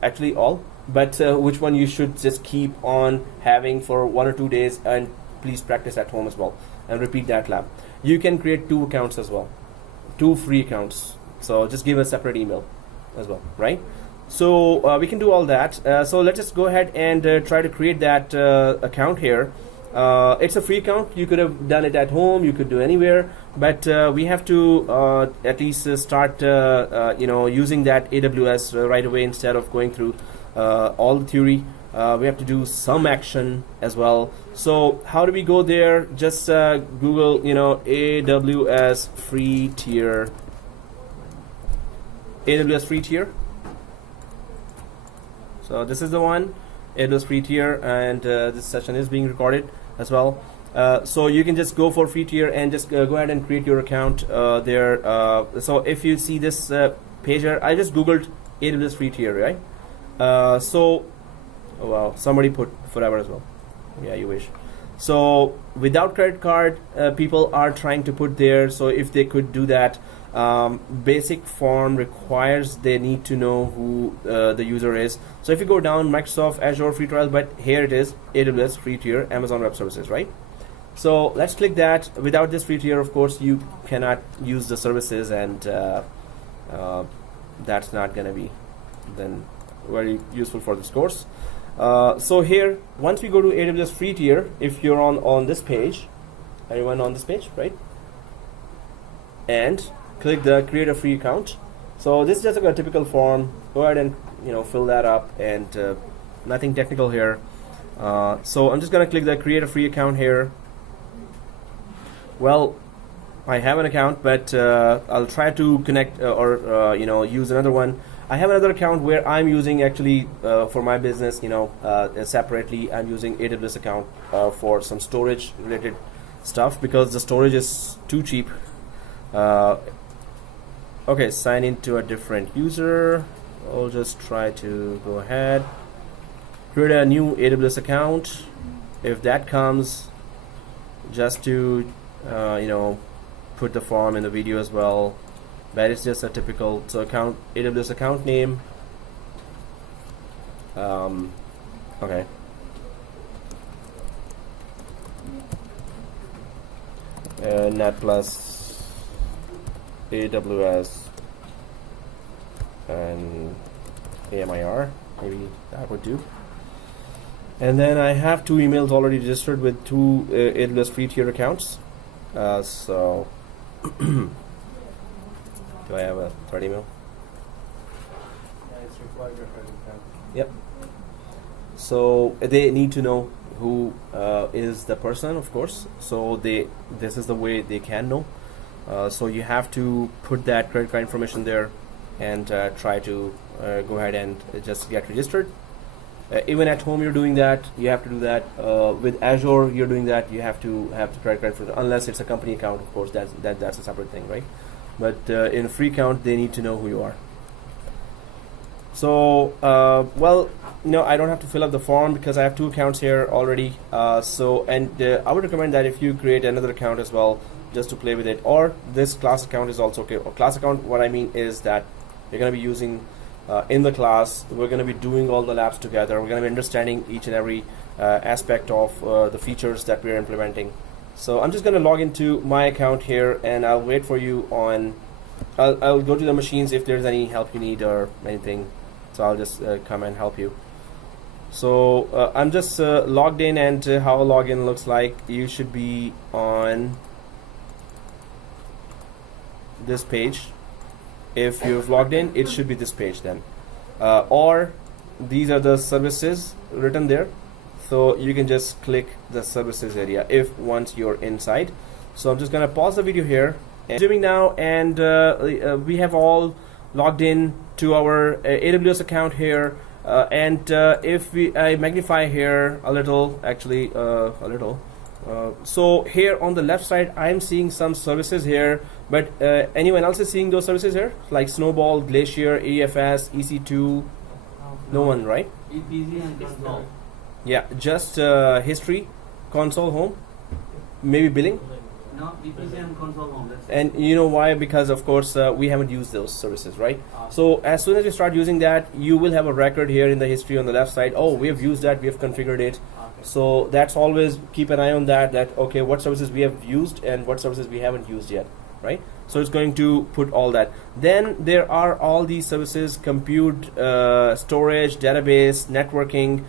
actually all, but which one you should just keep on having for 1 or 2 days, and please practice at home as well and repeat that lab. You can create 2 accounts as well, 2 free accounts. So just give a separate email as well, right? So we can do all that. So let's just go ahead and try to create that account here. It's a free account. You could have done it at home, you could do anywhere, but we have to at least start using that AWS right away instead of going through all the theory. We have to do some action as well. So how do we go there? Just Google AWS free tier. AWS free tier. So this is the one, AWS free tier, and this session is being recorded as well. So you can just go for free tier and just go ahead and create your account there. So if you see this page here, I just googled AWS free tier, right? Oh wow, somebody put forever as well. Yeah, you wish. So without credit card, people are trying to put there. So if they could do that, basic form requires they need to know who the user is. So if you go down, Microsoft Azure free trial, but here it is, AWS free tier, Amazon Web Services, right? So let's click that. Without this free tier, of course, you cannot use the services, and that's not going to be then very useful for this course. So here, once we go to AWS free tier, if you're on this page, anyone on this page, right? And click the create a free account. So this is just like a typical form. Go ahead and fill that up, and nothing technical here. So I'm just gonna click the create a free account here. Well, I have an account, but I'll try to connect or use another one. I have another account where I'm using actually for my business, separately. I'm using AWS account for some storage related stuff because the storage is too cheap. Okay, sign into a different user. I'll just try to go ahead, create a new AWS account. If that comes, just to put the form in the video as well. But it's just a typical account, AWS account name. Okay. Net plus AWS and AMIR, maybe that would do. And then I have 2 emails already registered with 2 AWS free tier accounts. So do I have a third email? Yeah, it's required your credit card. Yep. So they need to know who is the person, of course. So this is the way they can know. So you have to put that credit card information there and try to go ahead and just get registered. Even at home you're doing that, you have to do that. With Azure you're doing that, you have to have the credit card for unless it's a company account, of course, that's a separate thing, right? But in a free account they need to know who you are. So well, no, I don't have to fill up the form because I have 2 accounts here already. I would recommend that if you create another account as well, just to play with it, or this class account is also okay. Or class account, what I mean is that you're going to be using in the class, we're going to be doing all the labs together. We're going to be understanding each and every aspect of the features that we're implementing. So I'm just going to log into my account here, and I'll wait for you on. I'll go to the machines if there's any help you need or anything. So I'll just come and help you. So I'm just logged in, and how a login looks like, you should be on this page. If you've logged in, it should be this page then. Or these are the services written there. So you can just click the services area if once you're inside. So I'm just going to pause the video here. And zooming now, and we have all logged in to our AWS account here. If I magnify here a little, actually a little. So here on the left side, I'm seeing some services here, but anyone else is seeing those services here, like Snowball, Glacier, EFS, EC2? No one, right? EPZ and console. Yeah, just history, console, home, maybe billing. No, EPZ and console home. That's And you know why? Because of course we haven't used those services, right? So as soon as you start using that, you will have a record here in the history on the left side. Oh, we have used that, we have configured it. So that's always keep an eye on that okay, what services we have used and what services we haven't used yet, right? So it's going to put all that. Then there are all these services: compute, storage, database, networking.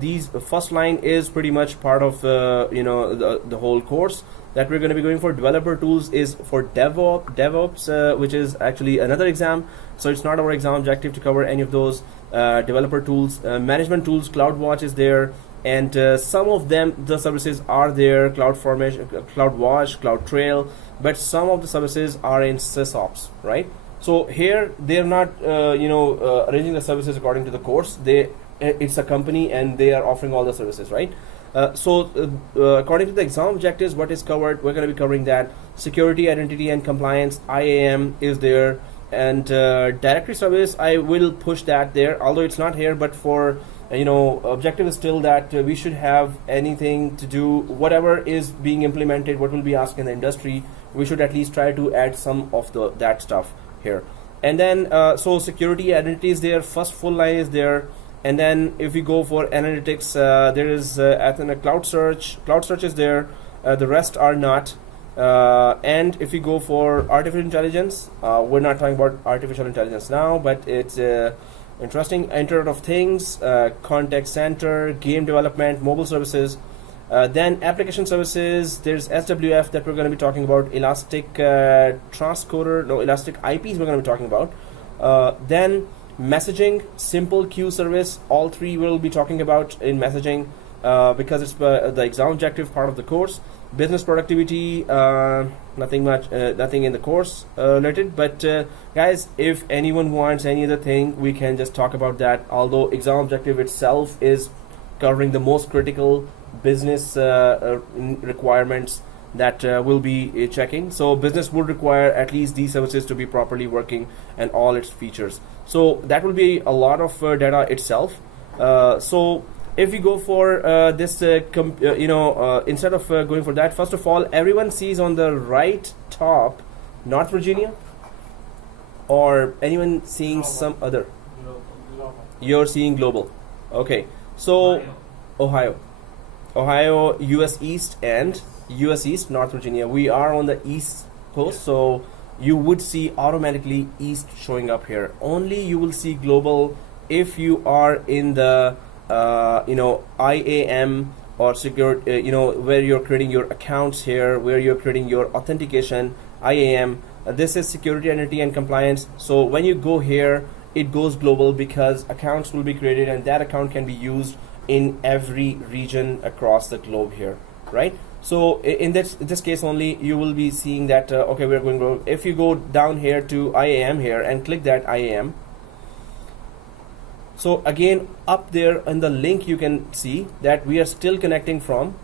These first line is pretty much part of the whole course that we're going to be going for. Developer tools is for DevOps, which is actually another exam. So it's not our exam objective to cover any of those. Developer tools, management tools, CloudWatch is there, and some of them, the services are there: CloudFormation, CloudWatch, CloudTrail, but some of the services are in SysOps, right? So here they're not arranging the services according to the course. It's a company and they are offering all the services, right? According to the exam objectives, what is covered, we're going to be covering that. Security, identity and compliance, IAM is there, and directory service, I will push that there, although it's not here, but for objective is still that we should have anything to do, whatever is being implemented, what will be asked in the industry, we should at least try to add some of that stuff here. And then so security, identity is there, first full line is there. And then if we go for analytics, there is Athena Cloud Search is there, the rest are not. And if we go for artificial intelligence, we're not talking about artificial intelligence now, but it's interesting. Internet of Things, contact center, game development, mobile services. Then application services, there's SWF that we're going to be talking about, Elastic Elastic IPs we're going to be talking about. Then messaging, simple queue service, all three we'll be talking about in messaging because it's the exam objective part of the course. Business productivity, nothing in the course related, but guys, if anyone wants any other thing, we can just talk about that, although exam objective itself is covering the most critical business requirements that we'll be checking. So business would require at least these services to be properly working and all its features. So that will be a lot of data itself. So if we go for this, instead of going for that, first of all, everyone sees on the right top North Virginia, or anyone seeing global. Some other? Global. You're seeing global. Okay, so Ohio, US East and US East, North Virginia. We are on the East Coast, so you would see automatically East showing up here. Only you will see global if you are in the IAM or secure, where you're creating your accounts here, where you're creating your authentication, IAM. This is security, identity, and compliance. So when you go here, it goes global because accounts will be created and that account can be used in every region across the globe here, right? So in this case only, you will be seeing that, okay, we're going global. If you go down here to IAM here and click that IAM, so again, up there in the link, you can see that we are still connecting from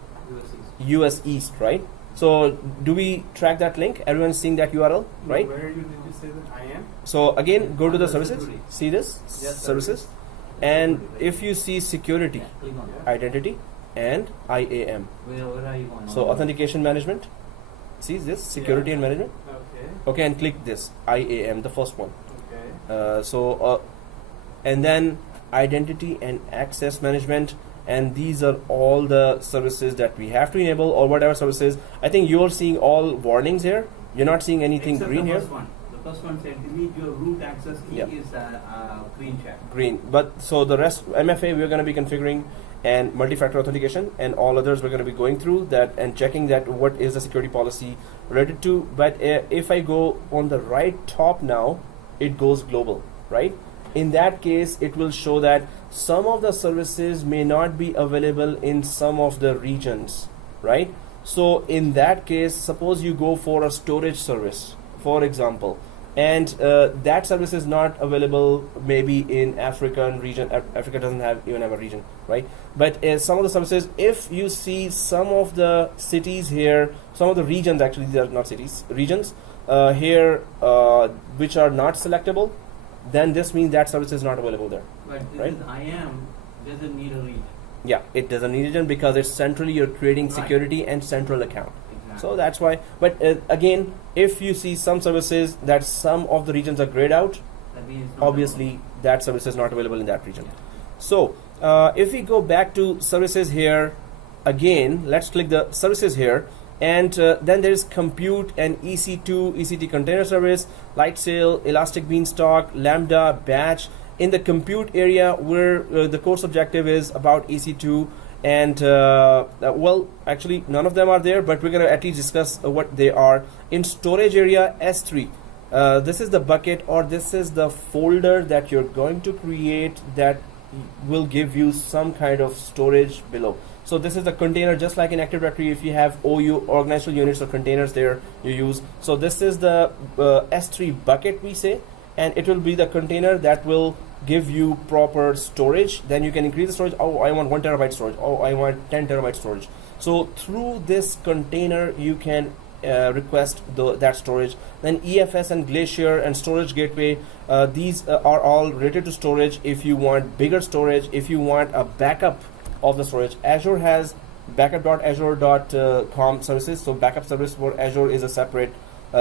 US East, right? So do we track that link? Everyone's seeing that URL, right? Where did you say that I am? So again, go to the services, security. see this, Yes, services, and if you see security, Yeah, click on that. identity, and IAM. Where are you going? So authentication management, see this, security Yeah. and management. Okay. Okay, and click this, IAM, the first one. Okay. And then identity and access management, and these are all the services that we have to enable, or whatever services. I think you're seeing all warnings here. You're not seeing anything Except green the here. first one. The first one said delete your root access key Yeah. is green check. Green. But so the rest, MFA, we're going to be configuring, and multi-factor authentication, and all others we're going to be going through that and checking that what is the security policy related to. But if I go on the right top now, it goes global, right? In that case, it will show that some of the services may not be available in some of the regions, right? So in that case, suppose you go for a storage service, for example, and that service is not available maybe in African region. Africa doesn't even have a region, right? But some of the services, if you see some of the cities here, some of the regions, actually they are not cities, regions here which are not selectable, then this means that service is not available there. But this Right. is IAM doesn't need a region. Yeah, it doesn't need it because it's centrally you're creating Right. security and central account. Exactly. So that's why. But again, if you see some services that some of the regions are grayed out, that means it's not obviously that service is not available in that region. So if we go back to services here, again, let's click the services here. And then there is compute and EC2, ECT container service, Lightsail, Elastic Beanstalk, Lambda, Batch. In the compute area, where the course objective is about EC2, and well, actually none of them are there, but we're going to at least discuss what they are. In storage area, S3. This is the bucket, or this is the folder that you're going to create that will give you some kind of storage below. So this is the container, just like in Active Directory, if you have OU, organizational units or containers there you use. So this is the S3 bucket, we say, and it will be the container that will give you proper storage. Then you can increase the storage. Oh, I want 1 terabyte storage. Oh, I want 10 terabyte storage. So through this container, you can request that storage. Then EFS and Glacier and Storage Gateway, these are all related to storage. If you want bigger storage, if you want a backup of the storage, Azure has backup.azure.com services. So backup service for Azure is a separate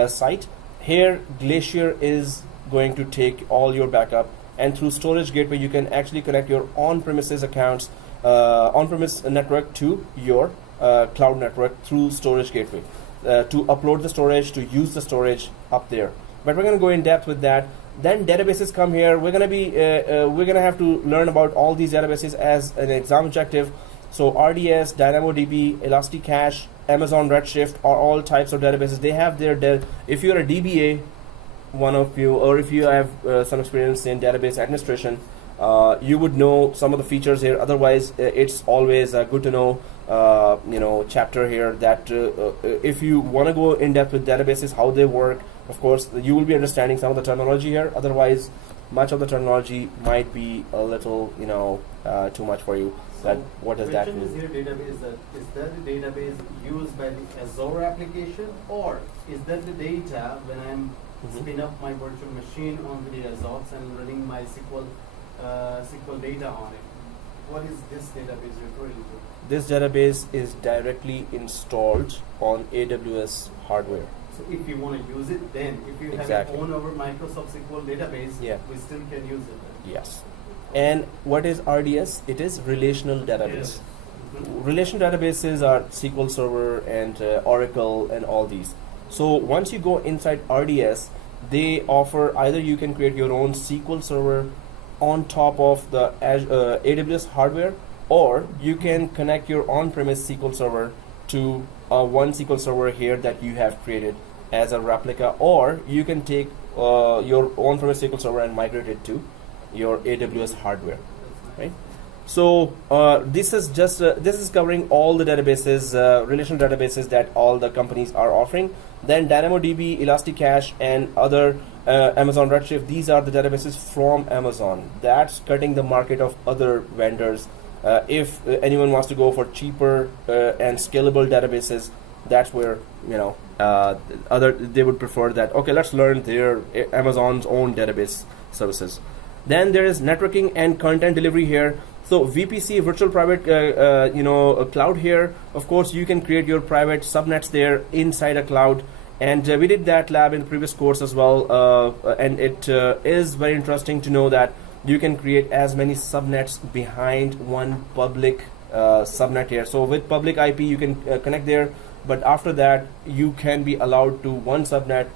site. Here, Glacier is going to take all your backup, and through Storage Gateway, you can actually connect your on-premises accounts, on-premise network to your cloud network through Storage Gateway to upload the storage, to use the storage up there. But we're going to go in depth with that. Then databases come here. We're going to be we're going to have to learn about all these databases as an exam objective. So RDS, DynamoDB, Elasticache, Amazon Redshift are all types of databases. They have their if you're a DBA, one of you, or if you have some experience in database administration, you would know some of the features here. Otherwise, it's always good to know, chapter here that if you want to go in depth with databases, how they work, of course, you will be understanding some of the terminology here. Otherwise, much of the terminology might be a little, too much for you. That what does that Question mean? is here database is that the database used by the Azure application, or is that the data when I'm spin up my virtual machine on the Azure and running my SQL data on it? What is this database referring to? This database is directly installed on AWS hardware. So if you want to use it, then if you Exactly. have your own over Microsoft SQL database, Yeah. we still can use it. Then. Yes. And what is RDS? It is relational database. Relational databases are SQL Server and Oracle and all these. So once you go inside RDS, they offer either you can create your own SQL server on top of the AWS hardware, or you can connect your on-premise SQL server to one SQL server here that you have created as a replica, or you can take your on-premise SQL server and migrate it to your AWS hardware, right? So this is just this is covering all the databases, relational databases that all the companies are offering. Then DynamoDB, Elasticache, and other Amazon Redshift. These are the databases from Amazon. That's cutting the market of other vendors. If anyone wants to go for cheaper and scalable databases, that's where they would prefer that. Okay, let's learn their Amazon's own database services. Then there is networking and content delivery here. So VPC, virtual private cloud here. Of course, you can create your private subnets there inside a cloud, and we did that lab in the previous course as well. And it is very interesting to know that you can create as many subnets behind one public subnet here. So with public IP, you can connect there. But after that, you can be allowed to one subnet,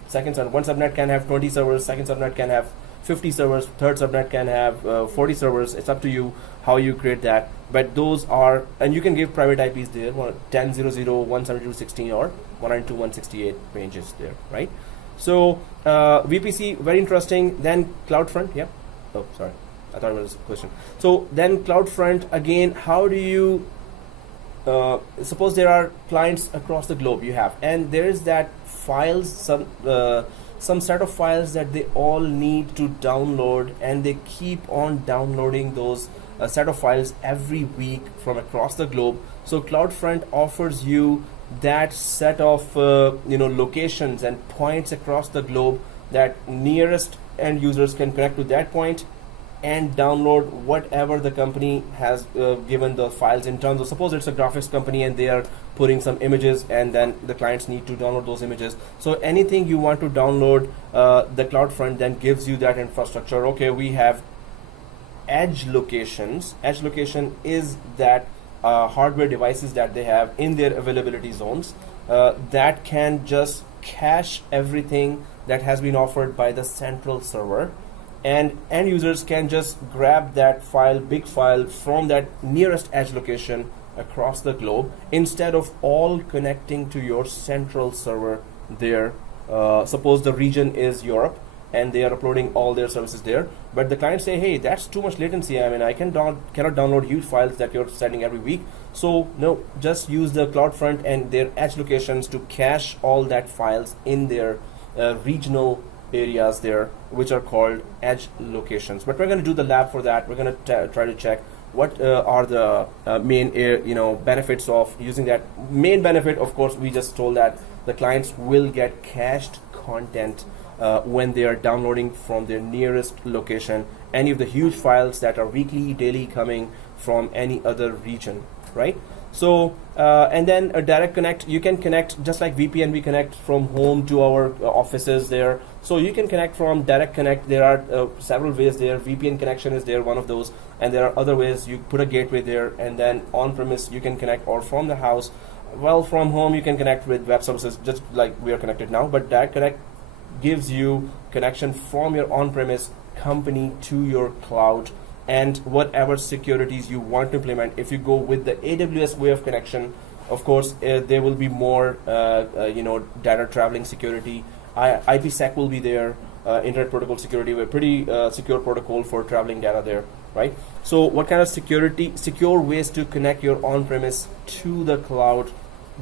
one subnet can have 20 servers, second subnet can have 50 servers, third subnet can have 40 servers. It's up to you how you create that. But those are, and you can give private IPs there, 10.0.0.172.16 or 192.168 ranges there, right? So VPC, very interesting. Then CloudFront, yeah. Oh, sorry, I thought it was a question. So then CloudFront, again, how do you, suppose there are clients across the globe you have, and there is that files, some set of files that they all need to download, and they keep on downloading those set of files every week from across the globe. So CloudFront offers you that set of locations and points across the globe that nearest end users can connect to that point and download whatever the company has given the files in terms of, suppose it's a graphics company and they are putting some images, and then the clients need to download those images. So anything you want to download, the CloudFront then gives you that infrastructure. Okay, we have edge locations. Edge location is that hardware devices that they have in their availability zones that can just cache everything that has been offered by the central server, and end users can just grab that file, big file, from that nearest edge location across the globe, instead of all connecting to your central server there. Suppose the region is Europe and they are uploading all their services there, but the clients say, hey, that's too much latency. I mean, I cannot download huge files that you're sending every week. So no, just use the CloudFront and their edge locations to cache all that files in their regional areas there, which are called edge locations. But we're going to do the lab for that. We're going to try to check what are the main benefits of using that. Main benefit, of course, we just told that the clients will get cached content when they are downloading from their nearest location any of the huge files that are weekly, daily coming from any other region, right? So and then a direct connect, you can connect just like VPN, we connect from home to our offices there. So you can connect from direct connect. There are several ways there. VPN connection is there, one of those, and there are other ways. You put a gateway there, and then on-premise you can connect, or from the house. Well, from home you can connect with web services, just like we are connected now. But direct connect gives you connection from your on-premise company to your cloud, and whatever securities you want to implement. If you go with the AWS way of connection, of course, there will be more, data traveling security. IPsec will be there, Internet Protocol security, a pretty secure protocol for traveling data there, right? So what kind of secure ways to connect your on-premise to the cloud,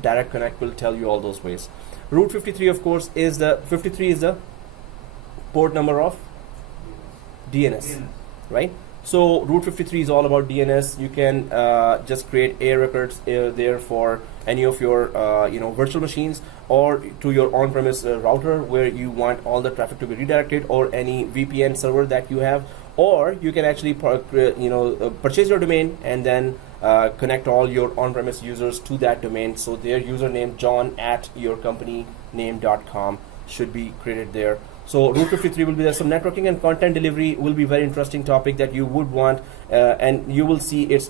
Direct Connect will tell you all those ways. Route 53, of course, is the port number of DNS, right? So Route 53 is all about DNS. You can just create A records there for any of your virtual machines, or to your on-premise router where you want all the traffic to be redirected, or any VPN server that you have, or you can actually purchase your domain and then connect all your on-premise users to that domain. So their username john@yourcompanyname.com should be created there. So Route 53 will be there. Some networking and content delivery will be very interesting topic that you would want, and you will see its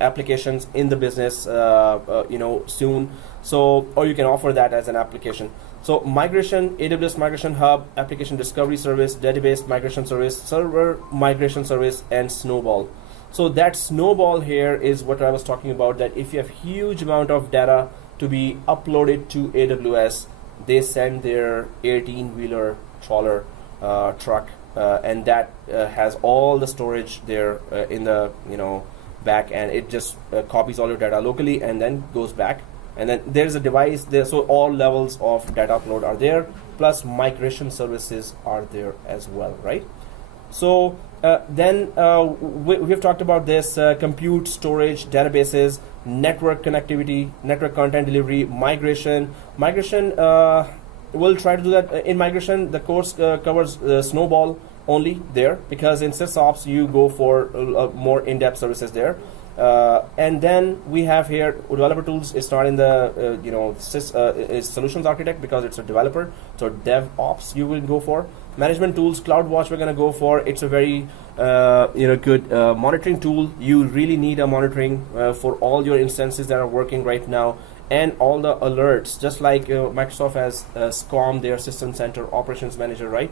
applications in the business, soon. So, or you can offer that as an application. So migration, AWS Migration Hub, Application Discovery Service, Database Migration Service, Server Migration Service, and Snowball. So that Snowball here is what I was talking about, that if you have huge amount of data to be uploaded to AWS, they send their 18-wheeler trawler truck, and that has all the storage there in the back, and it just copies all your data locally and then goes back. And then there's a device there, so all levels of data upload are there, plus migration services are there as well, right? So then we've talked about this compute, storage, databases, network connectivity, network content delivery, migration. We'll try to do that. In migration, the course covers Snowball only there, because in SysOps you go for more in-depth services there. And then we have here developer tools. It's not in the is solutions architect because it's a developer. So DevOps you will go for. Management tools, CloudWatch we're gonna go for. It's a very good monitoring tool. You really need a monitoring for all your instances that are working right now, and all the alerts. Just like Microsoft has SCOM, their System Center Operations Manager, right?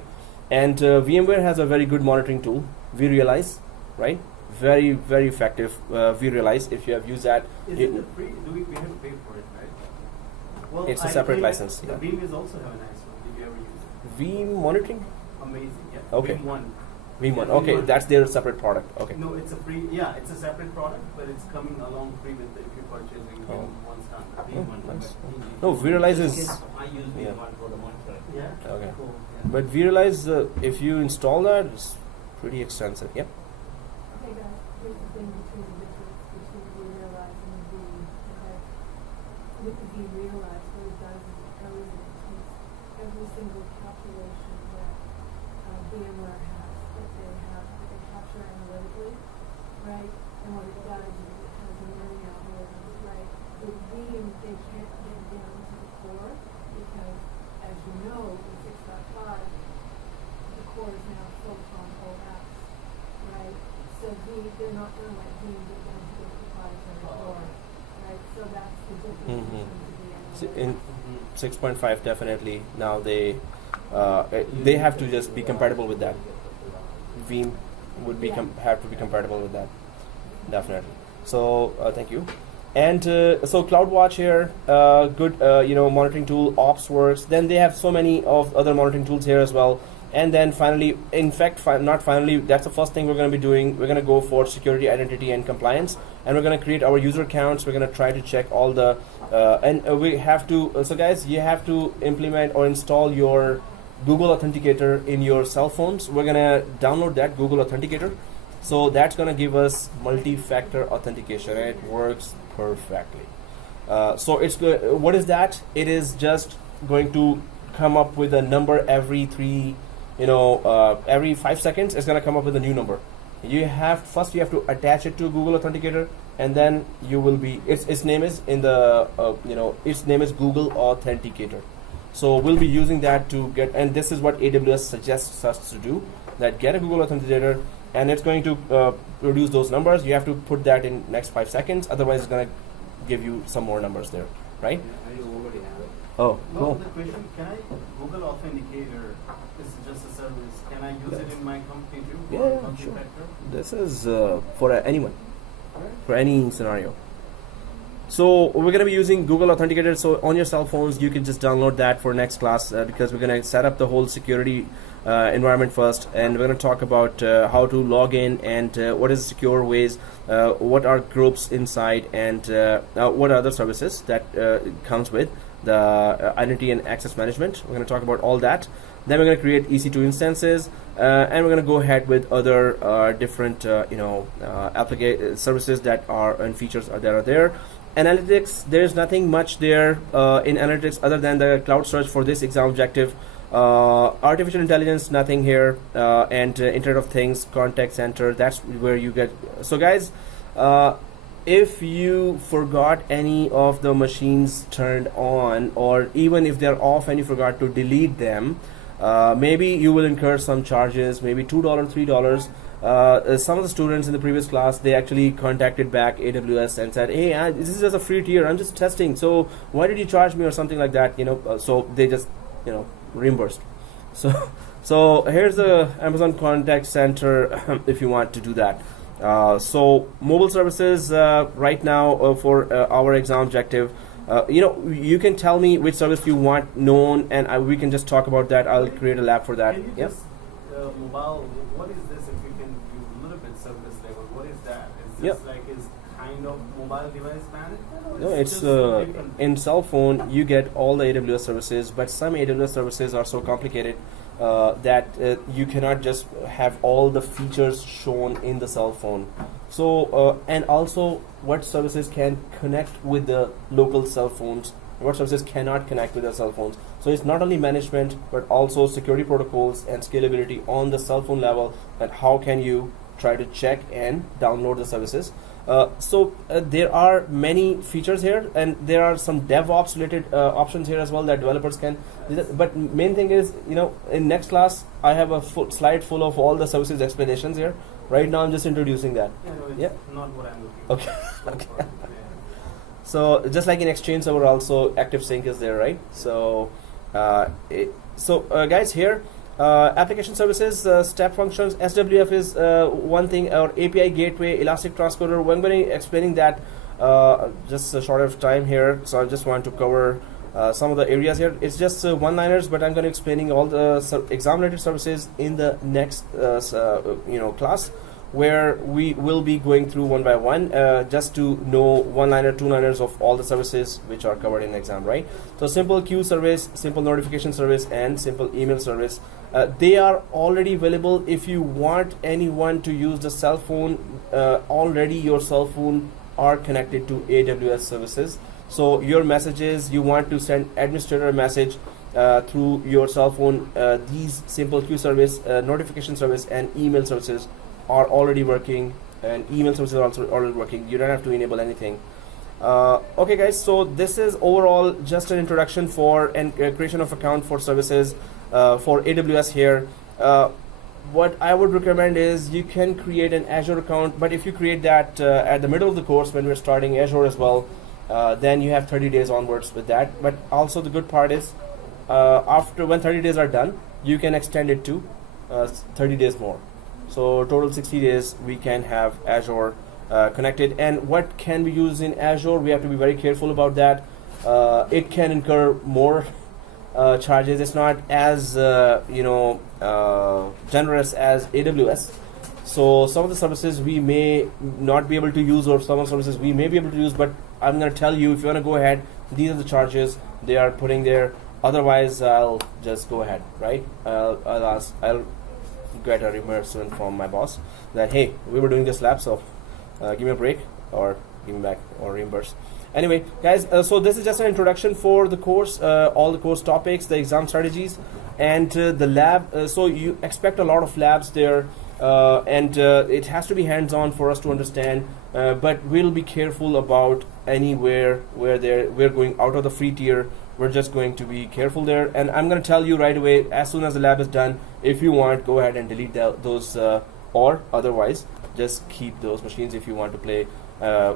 And VMware has a very good monitoring tool, vRealize, right? Very, very effective. vRealize, if you have used that. Is it a free? Do we have to pay for it, right? Well, It's a separate think license. The Yeah. Veeam is also have a nice one. Did you ever use it? Veeam monitoring? Amazing, yeah. Okay. Veeam One. Veeam one. Yeah, Okay, Veeam one. that's their separate product. Okay. No, it's a free. Yeah, it's a separate product, but it's coming along free with if you're purchasing Oh. Veeam One standard. Veeam One. nice. But No, vRealize is. I use Yeah. V1 for the monitoring. Yeah. Okay. Cool. Yeah. But vRealize, if you install that, it's pretty expensive. Yep. Okay, guys, here's the thing between the difference between vRealize and Veeam. Okay, with the vRealize, what it does is it goes and it takes every single calculation that VMware has, that they capture analytically, right? And what it does is it has a learning algorithm, right? With Veeam, they can't get down to the core because, as you know, in 6.5, the core is now focused on OS, right? So they're not going to let Veeam get down to the proprietary core, right? So that's the difference Mhm. in terms of the In analytics. 6.5, definitely now they have to just be compatible with that. Veeam would be have to be compatible with that, definitely. So thank you. And so CloudWatch here, good monitoring tool. OpsWorks. Then they have so many of other monitoring tools here as well. And then finally, in fact, not finally, that's the first thing we're going to be doing. We're going to go for security, identity, and compliance, and we're going to create our user accounts. We're going to try to check all the we have to. So guys, you have to implement or install your Google Authenticator in your cell phones. We're going to download that Google Authenticator. So that's going to give us multi-factor authentication, and it works perfectly. So it's good. What is that? It is just going to come up with a number every every 5 seconds. It's going to come up with a new number. You have to attach it to Google Authenticator, and then you will be. Its name is in the its name is Google Authenticator. So we'll be using that to get, and this is what AWS suggests us to do. That get a Google Authenticator, and it's going to produce those numbers. You have to put that in next 5 seconds. Otherwise, it's going to give you some more numbers there, right? I already have it. Oh, No, cool. the question, can I, Google Authenticator is just a service. Can I use it in my company too? For Yeah, company sure. factor? This is for anyone, Right. for any scenario. So we're going to be using Google Authenticator. So on your cell phones, you can just download that for next class because we're going to set up the whole security environment first, and we're going to talk about how to log in and what is secure ways, what are groups inside, and what are other services that comes with the identity and access management. We're going to talk about all that. Then we're going to create EC2 instances, and we're going to go ahead with other different services that are and features that are there. Analytics, there's nothing much there in analytics other than the cloud search for this exam objective. Artificial intelligence, nothing here, and Internet of Things, contact center, that's where you get. So guys, if you forgot any of the machines turned on, or even if they're off and you forgot to delete them, maybe you will incur some charges, maybe $2, $3. Some of the students in the previous class, they actually contacted back AWS and said, hey, this is just a free tier, I'm just testing, so why did you charge me, or something like that, so they just reimbursed. So so here's the Amazon Contact Center if you want to do that. So mobile services right now for our exam objective. You can tell me which service you want known, and we can just talk about that. I'll create a lab for that. Can you Yep. just mobile? What is this? If you can use a little bit surface level, what is that? Is Yep. this like is kind of mobile device management? Or No, it's it's just different? in cell phone you get all the AWS services, but some AWS services are so complicated that you cannot just have all the features shown in the cell phone. So and also what services can connect with the local cell phones, what services cannot connect with the cell phones. So it's not only management but also security protocols and scalability on the cell phone level, and how can you try to check and download the services. So there are many features here, and there are some DevOps related options here as well that developers can do that. But main thing is, in next class I have a slide full of all the services explanations here. Right now I'm just introducing that. Yeah, no, it's Yeah. not what I'm looking for. Okay. Go Okay. for it, yeah. So just like in Exchange Server also Active Sync is there, right? So guys, here application services, step functions, SWF is one thing, or API gateway, elastic transporter. I'm going to be explaining that just a short of time here, so I just want to cover some of the areas here. It's just one-liners, but I'm going to be explaining all the exam-related services in the next class, where we will be going through one by one, just to know one-liner, two-liners of all the services which are covered in exam, right? So simple queue service, simple notification service, and simple email service. They are already available. If you want anyone to use the cell phone, already your cell phone are connected to AWS services. So your messages, you want to send administrator a message through your cell phone, these simple queue service, notification service, and email services are already working, and email services are also already working. You don't have to enable anything. Okay guys, so this is overall just an introduction for and creation of account for services for AWS here. What I would recommend is you can create an Azure account, but if you create that at the middle of the course when we're starting Azure as well, then you have 30 days onwards with that. But also the good part is after when 30 days are done, you can extend it to 30 days more. So total 60 days we can have Azure connected. And what can we use in Azure? We have to be very careful about that. It can incur more charges. It's not as generous as AWS. So some of the services we may not be able to use, or some of the services we may be able to use, but I'm going to tell you, if you want to go ahead, these are the charges they are putting there. Otherwise, I'll just go ahead, right? I'll get a reimbursement from my boss that, hey, we were doing this lab, so give me a break, or give me back, or reimburse. Anyway, guys, so this is just an introduction for the course, all the course topics, the exam strategies, and the lab. So you expect a lot of labs there, and it has to be hands-on for us to understand, but we'll be careful about anywhere where we're going out of the free tier. We're just going to be careful there, and I'm going to tell you right away, as soon as the lab is done, if you want, go ahead and delete those, or otherwise just keep those machines if you want to play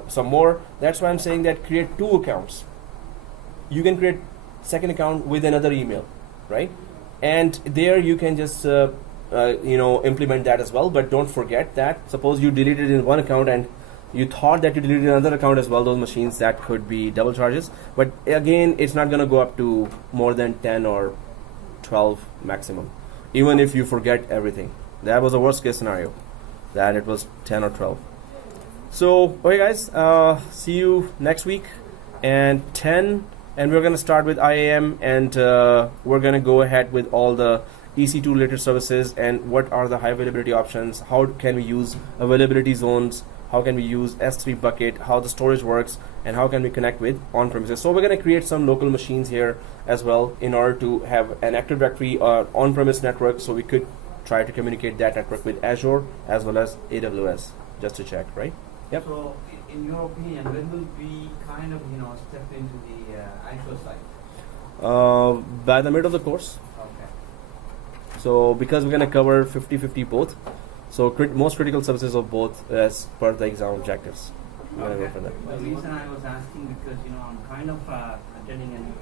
some more. That's why I'm saying that create 2 accounts. You can create second account with another email, right? And there you can just implement that as well. But don't forget that suppose you deleted in one account and you thought that you deleted another account as well, those machines, that could be double charges. But again, it's not going to go up to more than 10 or 12 maximum, even if you forget everything. That was a worst case scenario, that it was 10 or 12. So okay guys, see you next week and 10, and we're going to start with IAM, and we're going to go ahead with all the EC2 related services, and what are the high availability options, how can we use availability zones, how can we use S3 bucket, how the storage works, and how can we connect with on-premises. So we're going to create some local machines here as well in order to have an Active Directory on-premise network, so we could try to communicate that network with Azure as well as AWS, just to check, right? Yep. So, in your opinion, when will we kind of, step into the actual side? By the middle of the course. Okay. So because we're going to cover 50-50 both, so most critical services of both as per the exam objectives. We're going to go for that. The reason I was asking because, I'm kind of attending, and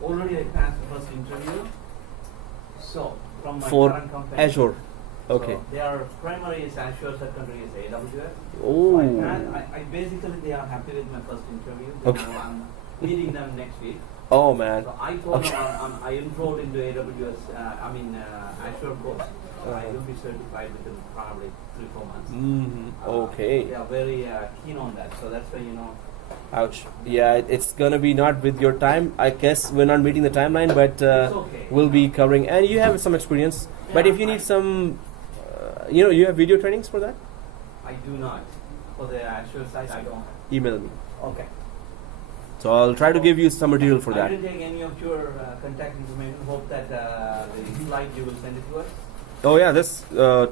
already I passed the first interview, So from my For current company, Azure. Okay. So their primary is Azure, secondary is AWS. Oh. So I basically they are happy with my first interview. Okay. Now I'm meeting them next week. Oh man. So I told Okay. them I enrolled into AWS. Azure course. So I will be certified within probably 3-4 months. Okay. They are very keen on that. So that's why Ouch. Yeah, it's gonna be not with your time. I guess we're not meeting the timeline, but it's okay. we'll be covering. And you have some experience. But Yeah, if you need some, you have video trainings for that. I do not. For the Azure side, I don't. Email me. Okay. So I'll try to give you some material for I that. didn't take any of your contact information. Hope that the slide you will send it to us. Oh yeah, this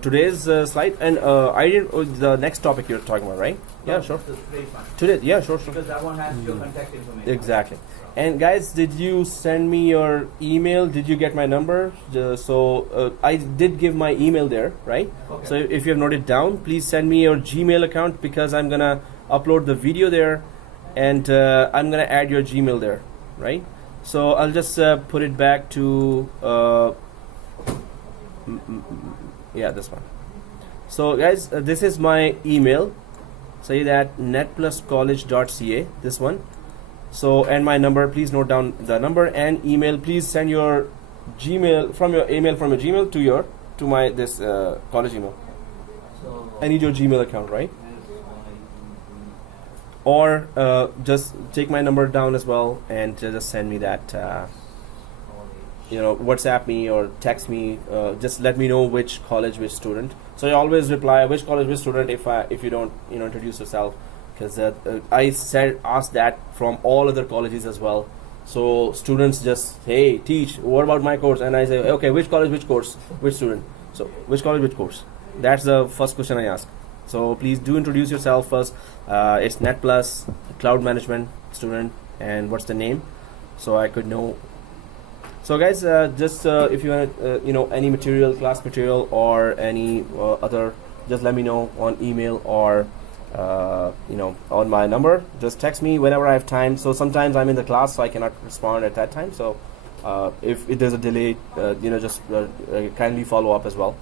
today's slide, and I didn't. The next topic you're talking about, right? Yeah, No, sure. Today's one. Today, yeah, sure. Because that one has your contact information. Exactly. So, And guys, did you send me your email? Did you get my number? I did give my email there, right? okay. So if you have noted down, please send me your Gmail account because I'm gonna upload the video there, and I'm gonna add your Gmail there, right? So I'll just put it back to yeah, this one. So guys, this is my email. Say that netpluscollege.ca, this one. So, and my number, please note down the number, and email, please send your Gmail from your Gmail to my this college email. So, I need your Gmail account, right? Or just take my number down as well and just send me that WhatsApp me or text me. Just let me know which college, which student. So I always reply which college, which student if you don't introduce yourself, because I asked that from all other colleges as well. So students just, hey, teach, what about my course? And I say, okay, which college, which course, which student? So which college, which course? That's the first question I ask. So please do introduce yourself first. It's NetPlus, CloudManagement student, and what's the name, so I could know. So guys, just if you want any material, class material, or any other, just let me know on email or on my number. Just text me whenever I have time. So sometimes I'm in the class, so I cannot respond at that time. So if there's a delay, just kindly follow up as well.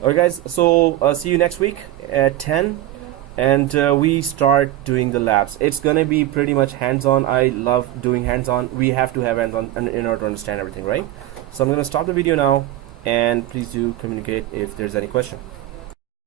Alright guys, so see you next week at 10, and we start doing the labs. It's gonna be pretty much hands-on. I love doing hands-on. We have to have hands-on in order to understand everything, right? So I'm gonna stop the video now, and please do communicate if there's any question.